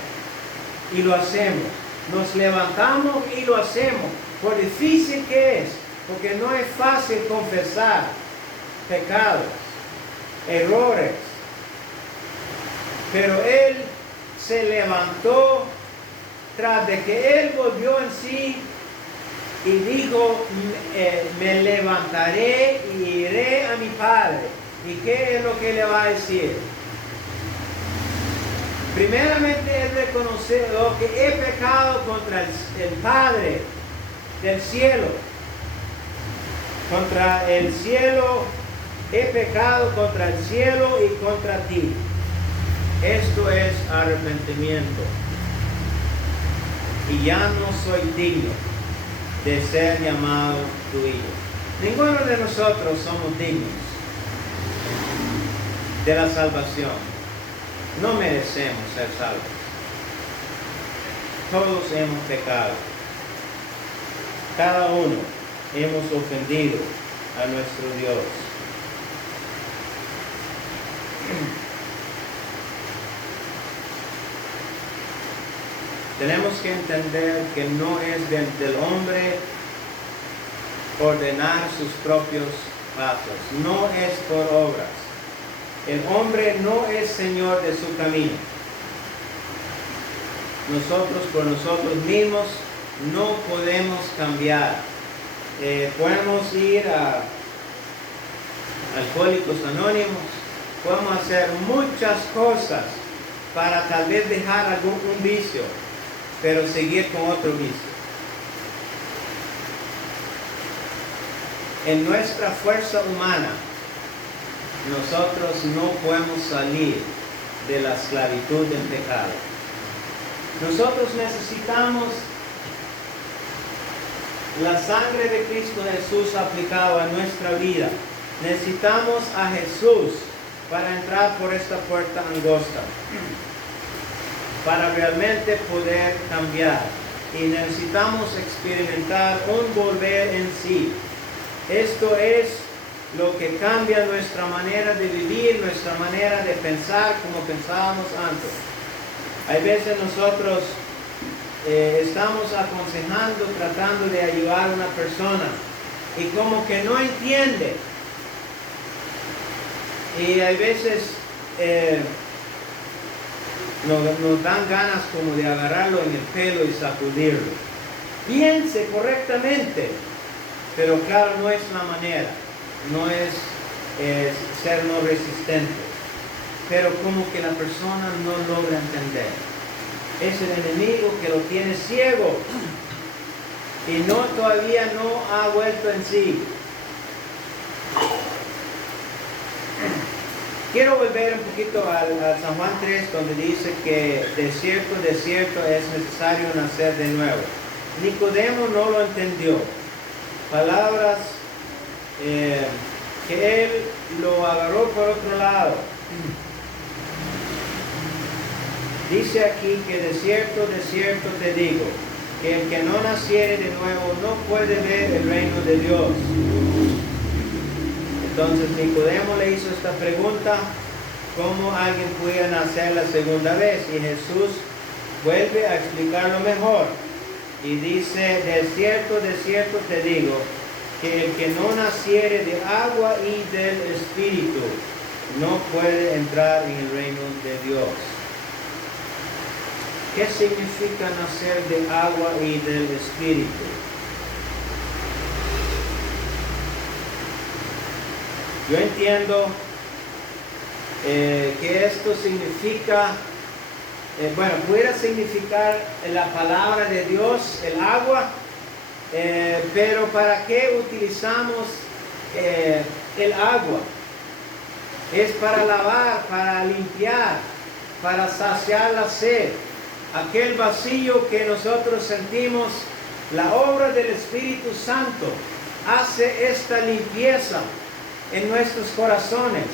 Y lo hacemos. Nos levantamos y lo hacemos. Por difícil que es, porque no es fácil confesar pecados, errores. Pero Él se levantó tras de que Él volvió en sí y dijo, me levantaré y iré a mi Padre. ¿Y qué es lo que le va a decir? Primeramente Él reconoció que he pecado contra el Padre del cielo. Contra el cielo, he pecado contra el cielo y contra ti. Esto es arrepentimiento. Y ya no soy digno de ser llamado tu hijo. Ninguno de nosotros somos dignos de la salvación. No merecemos ser salvos. Todos hemos pecado. Cada uno hemos ofendido a nuestro Dios. Tenemos que entender que no es del hombre ordenar sus propios pasos. No es por obras. El hombre no es señor de su camino. Nosotros por nosotros mismos no podemos cambiar. Podemos ir a Alcohólicos Anónimos, podemos hacer muchas cosas para tal vez dejar un vicio, pero seguir con otro vicio. en nuestra fuerza humana, nosotros no podemos salir de la esclavitud del pecado. Nosotros necesitamos la sangre de Cristo Jesús aplicada a nuestra vida. Necesitamos a Jesús para entrar por esta puerta angosta, para realmente poder cambiar. Y necesitamos experimentar un volver en sí. Esto es lo que cambia nuestra manera de vivir, nuestra manera de pensar como pensábamos antes. Hay veces nosotros estamos aconsejando, tratando de ayudar a una persona y como que no entiende. Y hay veces nos dan ganas como de agarrarlo en el pelo y sacudirlo. Piense correctamente, pero claro, no es la manera, no es ser no resistente, pero como que la persona no logra entender. Es el enemigo que lo tiene ciego y todavía no ha vuelto en sí. Quiero volver un poquito al San Juan 3, donde dice que de cierto es necesario nacer de nuevo. Nicodemo no lo entendió. Palabras que él lo agarró por otro lado. Dice aquí que de cierto te digo, que el que no naciere de nuevo no puede ver el reino de Dios. Entonces Nicodemo le hizo esta pregunta, ¿cómo alguien puede nacer la segunda vez? Y Jesús vuelve a explicarlo mejor. Y dice, de cierto te digo, que el que no naciere de agua y del Espíritu no puede entrar en el reino de Dios. ¿Qué significa nacer de agua y del Espíritu? Yo entiendo que esto significa, pudiera significar la palabra de Dios, el agua, pero ¿para qué utilizamos el agua? Es para lavar, para limpiar, para saciar la sed. Aquel vacío que nosotros sentimos, la obra del Espíritu Santo hace esta limpieza en nuestros corazones,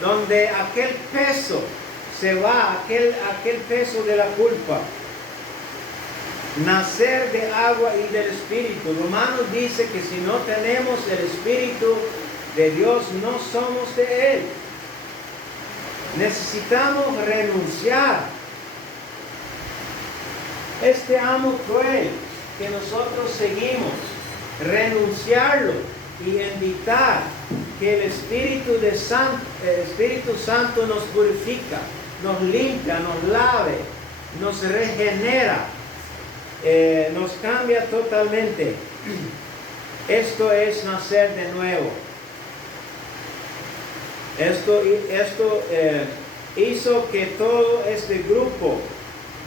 donde aquel peso se va, aquel peso de la culpa. Nacer de agua y del Espíritu. Romanos dice que si no tenemos el Espíritu de Dios, no somos de Él. Necesitamos renunciar este amo cruel que nosotros seguimos, renunciarlo y invitar que el Espíritu Santo nos purifica, nos limpia, nos lave, nos regenera, nos cambia totalmente. Esto es nacer de nuevo. Esto hizo que todo este grupo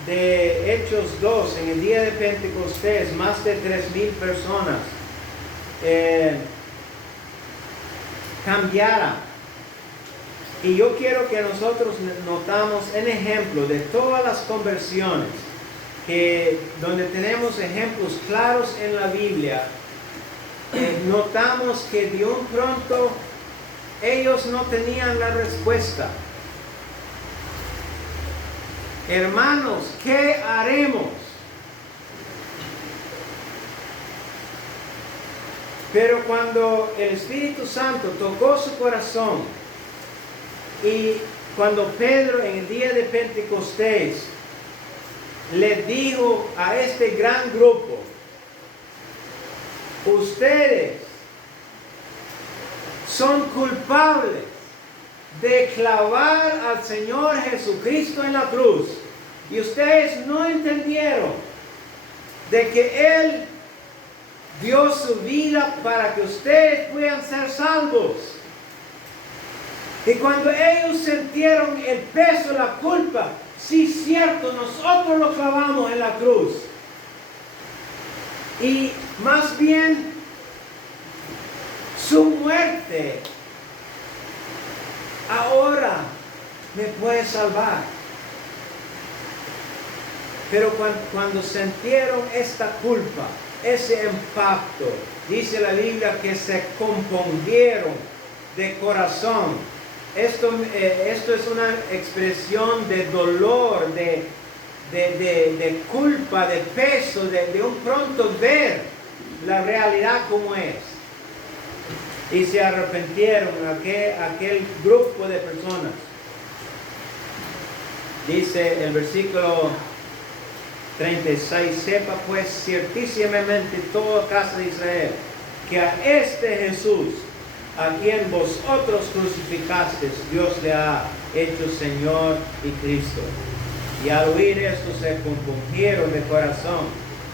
de Hechos 2, en el día de Pentecostés, más de 3,000 personas, cambiara. Y yo quiero que nosotros notamos en ejemplo de todas las conversiones, donde tenemos ejemplos claros en la Biblia, notamos que de un pronto ellos no tenían la respuesta. Hermanos, ¿qué haremos? Pero cuando el Espíritu Santo tocó su corazón y cuando Pedro en el día de Pentecostés le dijo a este gran grupo, ustedes son culpables de clavar al Señor Jesucristo en la cruz, y ustedes no entendieron de que Él dio su vida para que ustedes puedan ser salvos. Y cuando ellos sintieron el peso, la culpa, sí, cierto, nosotros lo clavamos en la cruz. Y más bien su muerte ahora me puede salvar. Pero cuando sintieron esta culpa, ese impacto, dice la Biblia que se compungieron de corazón. Esto es una expresión de dolor, de culpa, de peso, de un pronto ver la realidad como es. Y se arrepintieron aquel grupo de personas. Dice el versículo 36, sepa pues ciertísimamente toda casa de Israel, que a este Jesús, a quien vosotros crucificasteis, Dios le ha hecho Señor y Cristo. Y al oír esto se compungieron de corazón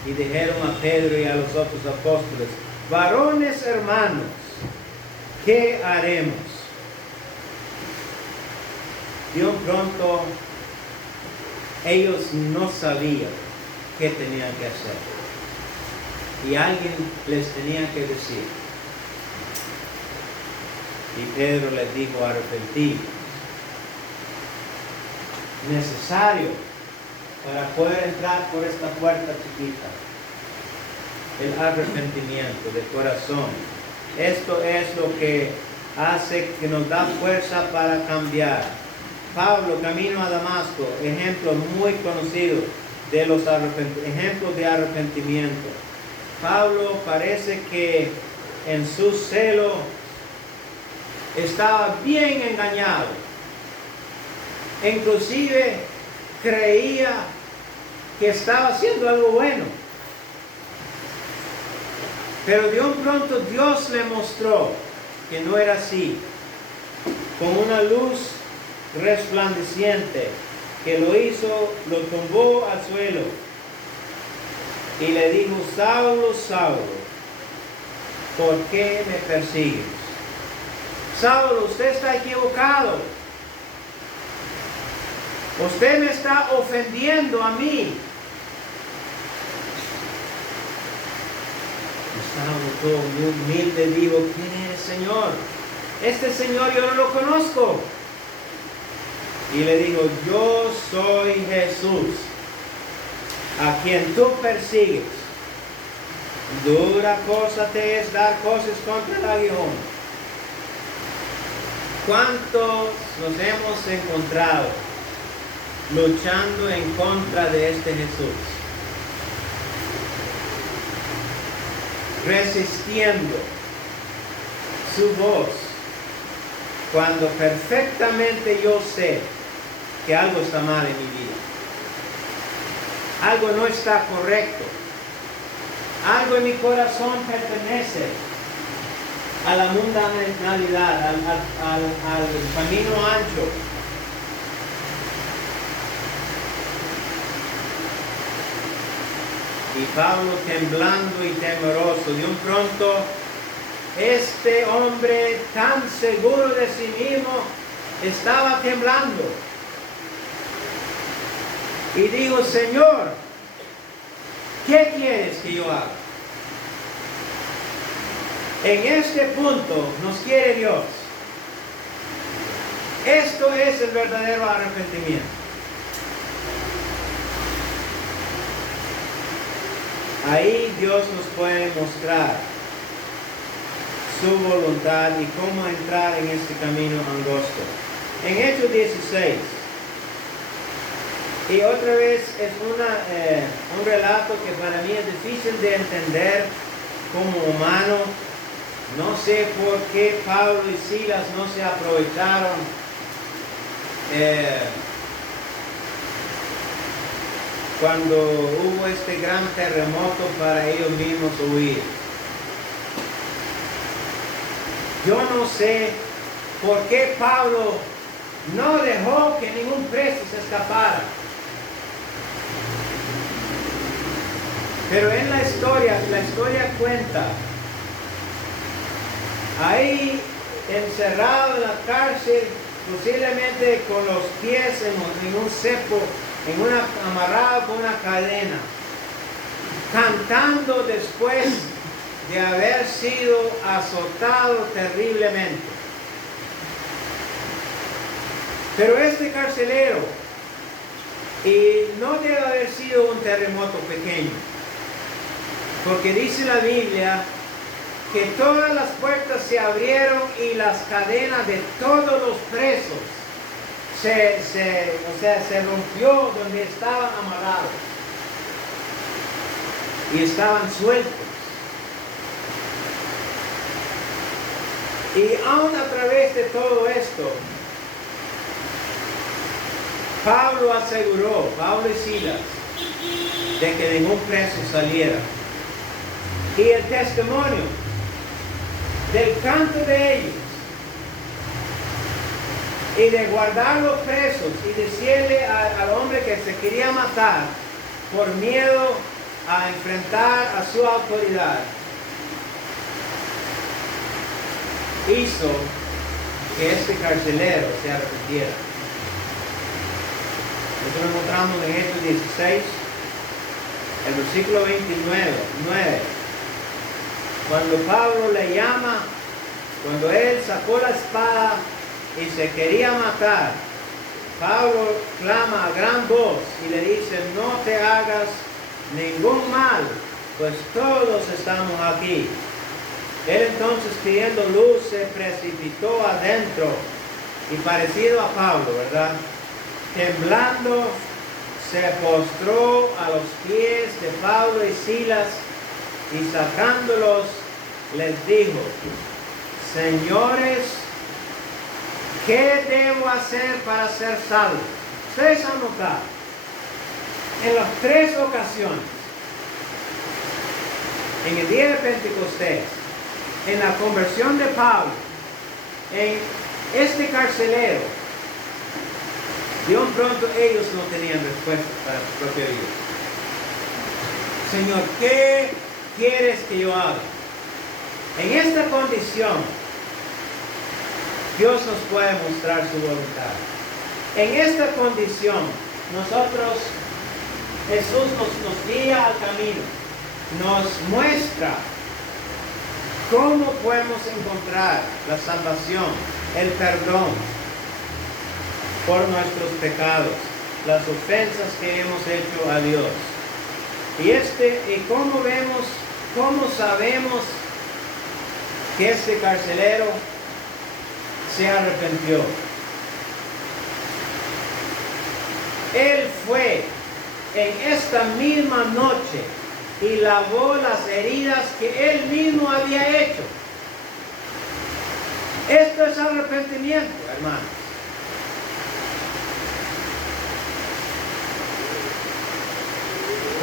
y dijeron a Pedro y a los otros apóstoles, varones hermanos, ¿qué haremos? De un pronto ellos no sabían qué tenían que hacer. Y alguien les tenía que decir. Y Pedro les dijo, arrepentidos. Necesario para poder entrar por esta puerta chiquita. El arrepentimiento de corazón. Esto es lo que hace que nos da fuerza para cambiar. Pablo, camino a Damasco, ejemplo muy conocido de los ejemplos de arrepentimiento. Pablo parece que en su celo estaba bien engañado. Inclusive creía que estaba haciendo algo bueno. Pero de un pronto Dios le mostró que no era así. Con una luz resplandeciente que lo tumbó al suelo. Y le dijo, Saulo, Saulo, ¿por qué me persigues? Saulo, usted está equivocado. Usted me está ofendiendo a mí. Y Saulo, todo muy humilde, dijo, ¿quién eres, Señor? Este Señor yo no lo conozco. Y le dijo, yo soy Jesús, a quien tú persigues. Dura cosa te es dar cosas contra el aguijón. ¿Cuántos nos hemos encontrado luchando en contra de este Jesús? Resistiendo su voz, cuando perfectamente yo sé que algo está mal en mi vida. Algo no está correcto. Algo en mi corazón pertenece a la mundanalidad, al camino ancho. Y Pablo, temblando y temeroso, de un pronto, este hombre tan seguro de sí mismo estaba temblando. Y dijo, Señor, ¿qué quieres que yo haga? En este punto nos quiere Dios. Esto es el verdadero arrepentimiento. Ahí Dios nos puede mostrar su voluntad y cómo entrar en este camino angosto. En Hechos 16, y otra vez es un relato que para mí es difícil de entender como humano. No sé por qué Pablo y Silas no se aprovecharon cuando hubo este gran terremoto para ellos mismos huir. Yo no sé por qué Pablo no dejó que ningún preso se escapara. Pero en la historia cuenta, ahí encerrado en la cárcel, posiblemente con los pies en un cepo, amarrado con una cadena, cantando después de haber sido azotado terriblemente. Pero este carcelero, y no debe haber sido un terremoto pequeño, porque dice la Biblia que todas las puertas se abrieron y las cadenas de todos los presos se rompió donde estaban amarrados y estaban sueltos. Y aún a través de todo esto, Pablo y Silas, de que ningún preso saliera. Y el testimonio del canto de ellos y de guardarlos presos y decirle al hombre que se quería matar por miedo a enfrentar a su autoridad, hizo que este carcelero se arrepintiera. Esto lo encontramos en Hechos 16, el versículo 9. Cuando Pablo le llama, cuando él sacó la espada y se quería matar, Pablo clama a gran voz y le dice: no te hagas ningún mal, pues todos estamos aquí. Él entonces, pidiendo luz, se precipitó adentro y parecido a Pablo, ¿verdad? Temblando, se postró a los pies de Pablo y Silas y sacándolos les dijo: señores, ¿qué debo hacer para ser salvo? Ustedes han notado, en las 3 ocasiones, en el día de Pentecostés, en la conversión de Pablo, en este carcelero, de un pronto ellos no tenían respuesta para su propia vida. Señor, ¿qué quieres que yo haga? En esta condición, Dios nos puede mostrar su voluntad. En esta condición, Jesús nos guía al camino, nos muestra cómo podemos encontrar la salvación, el perdón por nuestros pecados, las ofensas que hemos hecho a Dios. Y cómo sabemos que este carcelero se arrepintió. Él fue en esta misma noche y lavó las heridas que él mismo había hecho. Esto es arrepentimiento, hermanos.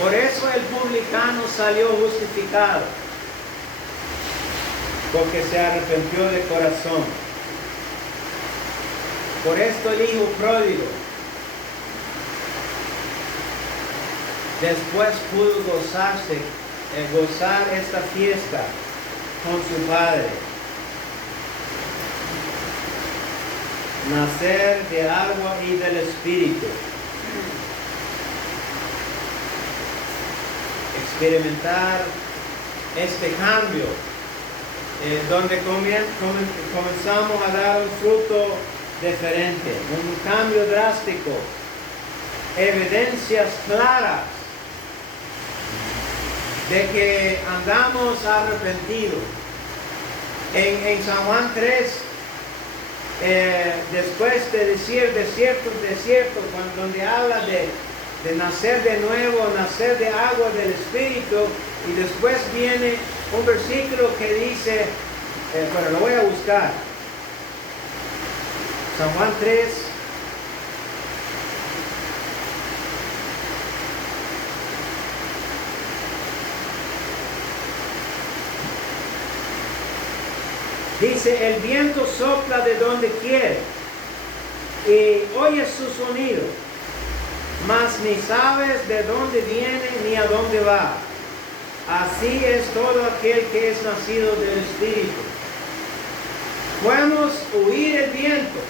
Por eso el publicano salió justificado, porque se arrepintió de corazón. Por esto el hijo pródigo después pudo gozar esta fiesta con su padre. Nacer de agua y del Espíritu. Experimentar este cambio, donde comenzamos a dar un fruto diferente, un cambio drástico, evidencias claras de que andamos arrepentidos. En San Juan 3, después de decir desierto, donde habla de nacer de nuevo, nacer de agua del Espíritu, y después viene un versículo que dice, lo voy a buscar, San Juan 3, dice: el viento sopla de donde quiere y oyes su sonido, mas ni sabes de dónde viene ni a dónde va. Así es todo aquel que es nacido del Espíritu. Podemos huir el viento,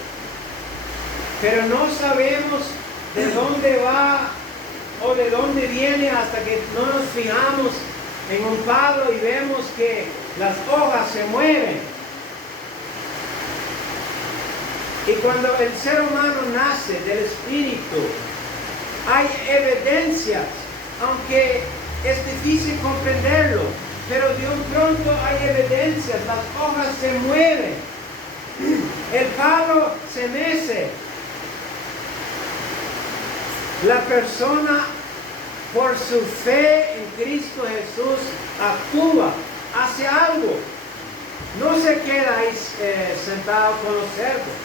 pero no sabemos de dónde va o de dónde viene hasta que no nos fijamos en un palo y vemos que las hojas se mueven. Y cuando el ser humano nace del Espíritu, hay evidencias, aunque es difícil comprenderlo, pero de un pronto hay evidencias, las hojas se mueven, el palo se mece. La persona, por su fe en Cristo Jesús, actúa, hace algo. No se queda ahí sentado con los cerdos.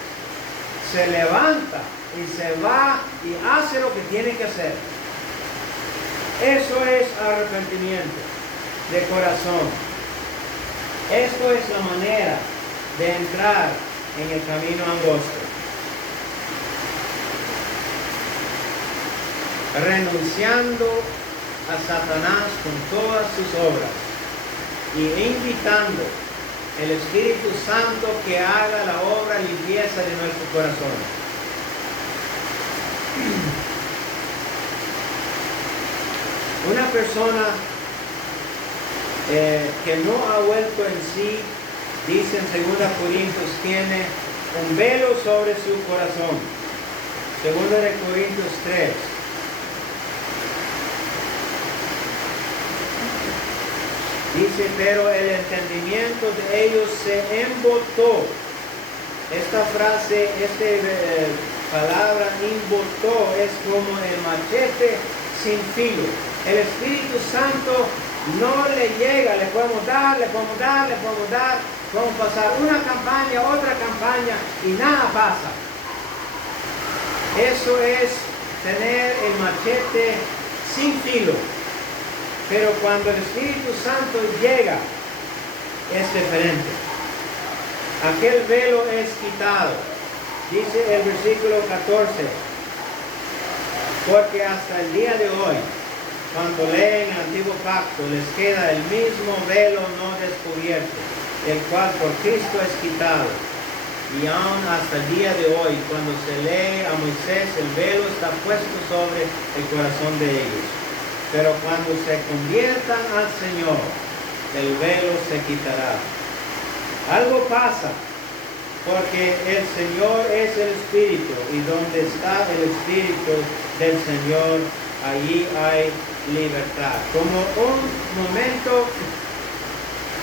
Se levanta y se va y hace lo que tiene que hacer. Eso es arrepentimiento de corazón. Esto es la manera de entrar en el camino angosto. Renunciando a Satanás con todas sus obras y invitando el Espíritu Santo que haga la obra limpieza de nuestro corazón. Una persona que no ha vuelto en sí, dice en 2 Corintios, tiene un velo sobre su corazón. 2 Corintios 3. Dice, pero el entendimiento de ellos se embotó. Esta frase, palabra embotó, es como el machete sin filo. El Espíritu Santo no le llega, le podemos dar, podemos pasar una campaña, otra campaña y nada pasa. Eso es tener el machete sin filo. Pero cuando el Espíritu Santo llega, es diferente. Aquel velo es quitado. Dice el versículo 14. Porque hasta el día de hoy, cuando leen el Antiguo Pacto, les queda el mismo velo no descubierto, el cual por Cristo es quitado. Y aún hasta el día de hoy, cuando se lee a Moisés, el velo está puesto sobre el corazón de ellos. Pero cuando se conviertan al Señor, el velo se quitará. Algo pasa, porque el Señor es el Espíritu, y donde está el Espíritu del Señor, allí hay libertad. Como un momento,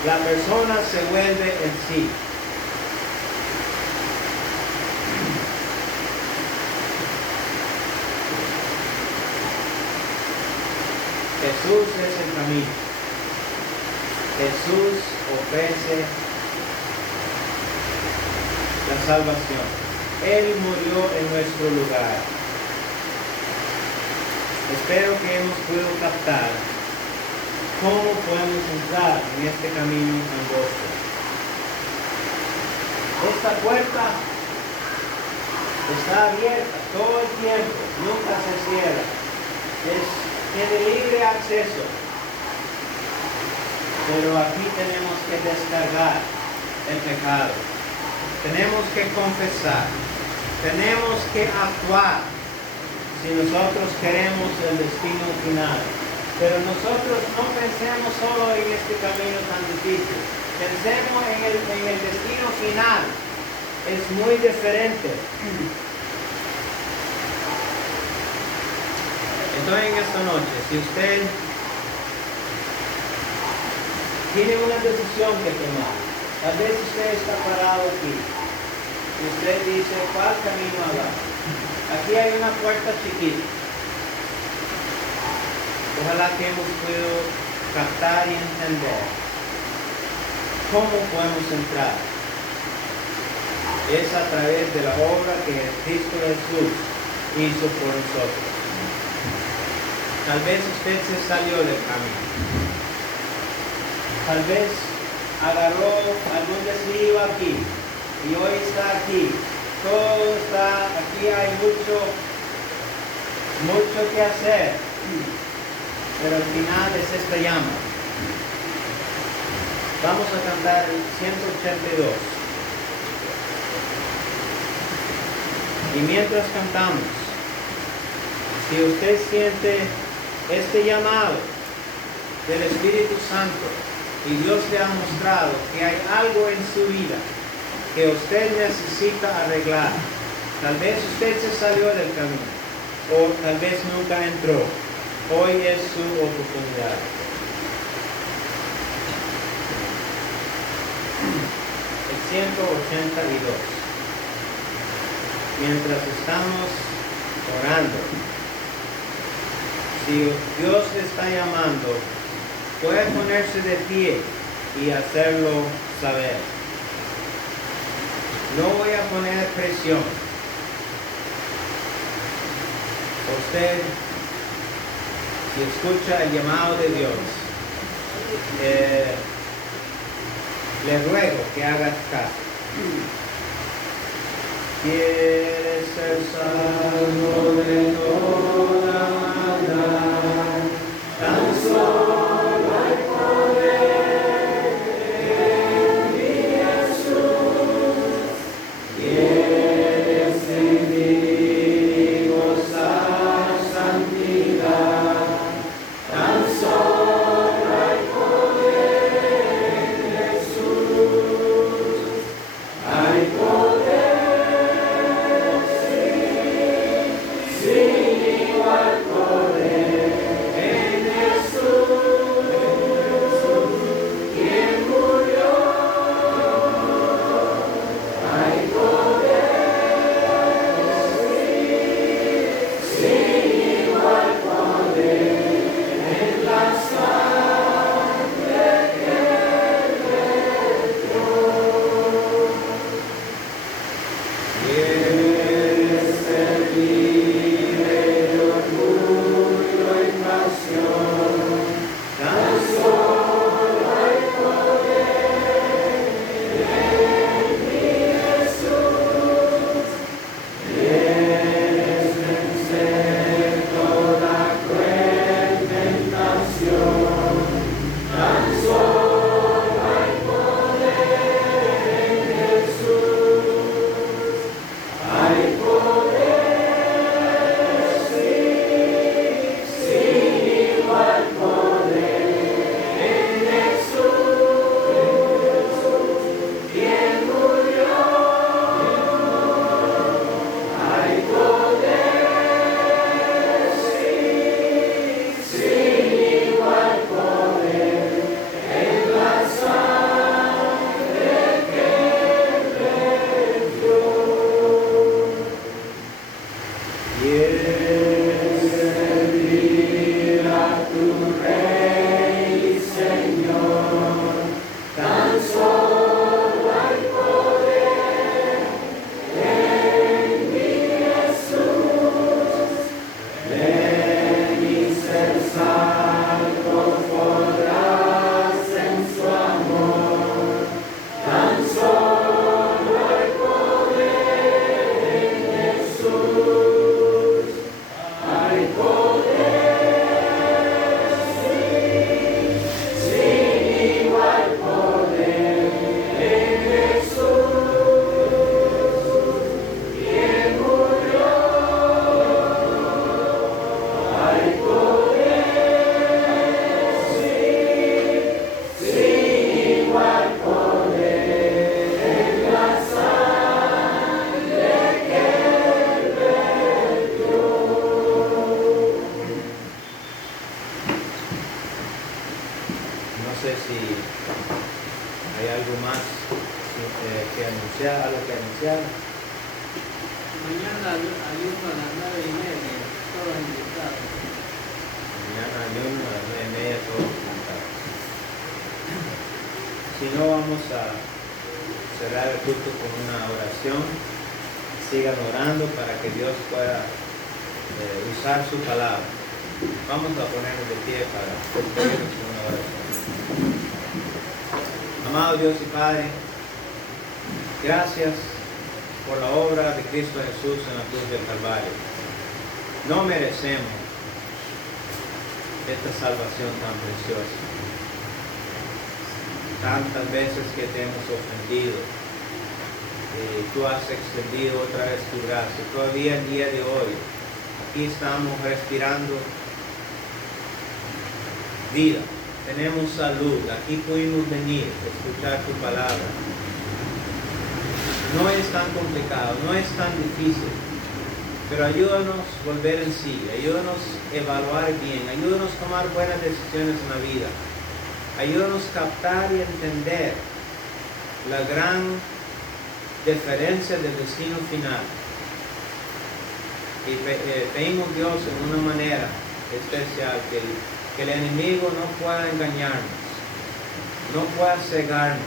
la persona se vuelve en sí. Jesús es el camino. Jesús ofrece la salvación. Él murió en nuestro lugar. Espero que hemos podido captar cómo podemos entrar en este camino angosto. Esta puerta está abierta todo el tiempo, nunca se cierra. Tiene libre acceso, pero aquí tenemos que descargar el pecado, tenemos que confesar, tenemos que actuar si nosotros queremos el destino final. Pero nosotros no pensemos solo en este camino tan difícil, pensemos en el destino final. Es muy diferente. Entonces, en esta noche, si usted tiene una decisión que tomar, tal vez usted está parado aquí y usted dice, ¿cuál camino agarrar? Aquí hay una puerta chiquita. Ojalá que hemos podido captar y entender cómo podemos entrar. Es a través de la obra que Cristo Jesús hizo por nosotros. Tal vez usted se salió del camino. Tal vez agarró algún desvío aquí y hoy está aquí. Todo está aquí, hay mucho que hacer. Pero al final es esta llama. Vamos a cantar el 182. Y mientras cantamos, si usted siente este llamado del Espíritu Santo y Dios le ha mostrado que hay algo en su vida que usted necesita arreglar. Tal vez usted se salió del camino o tal vez nunca entró. Hoy es su oportunidad. El 182. Mientras estamos orando, si Dios le está llamando, puede ponerse de pie y hacerlo saber. No voy a poner presión. Usted, si escucha el llamado de Dios, le ruego que haga caso. ¿Quieres ser salvo de toda maldad? Tan solo hay poder en mi Jesús. ¿Quieres vivir y gozar santidad? Tan solo hay poder en Jesús. Hay poder. Algo que anunciar. Mañana ayuno a las 9:30, todos invitados. Mañana ayuno a las 9:30, todos invitados. Si no, vamos a cerrar el culto con una oración. Sigan orando para que Dios pueda usar su palabra. Vamos a ponernos de pie para despedirnos con una oración. Amado Dios y Padre, gracias por la obra de Cristo Jesús en la cruz del Calvario. No merecemos esta salvación tan preciosa. Tantas veces que te hemos ofendido, tú has extendido otra vez tu gracia. Todavía el día de hoy, aquí estamos respirando vida. tenemos salud, aquí pudimos venir a escuchar tu palabra. No es tan complicado, no es tan difícil, pero ayúdanos a volver en sí, ayúdanos a evaluar bien, ayúdanos a tomar buenas decisiones en la vida, ayúdanos a captar y entender la gran diferencia del destino final. Y pedimos Dios en una manera especial que el enemigo no pueda engañarnos, no pueda cegarnos,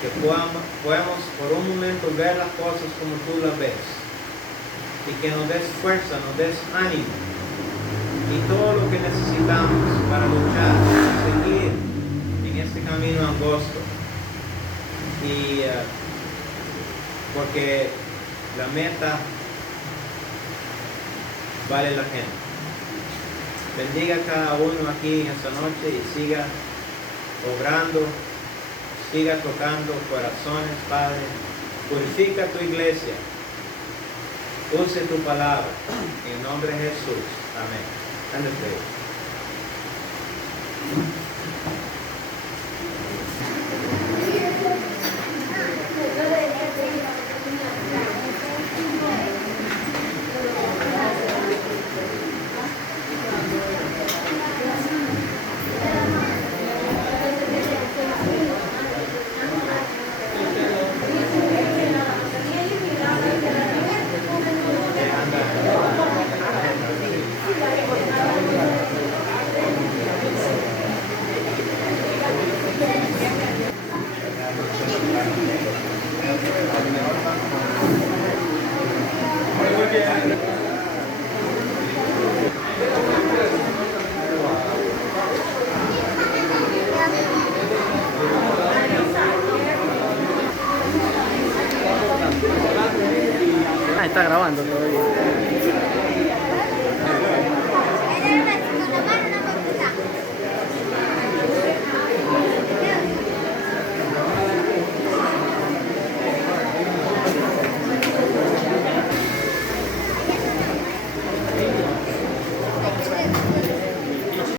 que podamos por un momento ver las cosas como tú las ves y que nos des fuerza, nos des ánimo y todo lo que necesitamos para luchar, para seguir en este camino angosto y porque la meta vale la pena. Bendiga a cada uno aquí en esta noche y siga obrando, siga tocando corazones, Padre. Purifica tu iglesia. Use tu palabra. En el nombre de Jesús. Amén. And the prayer. Ah, está grabando todavía.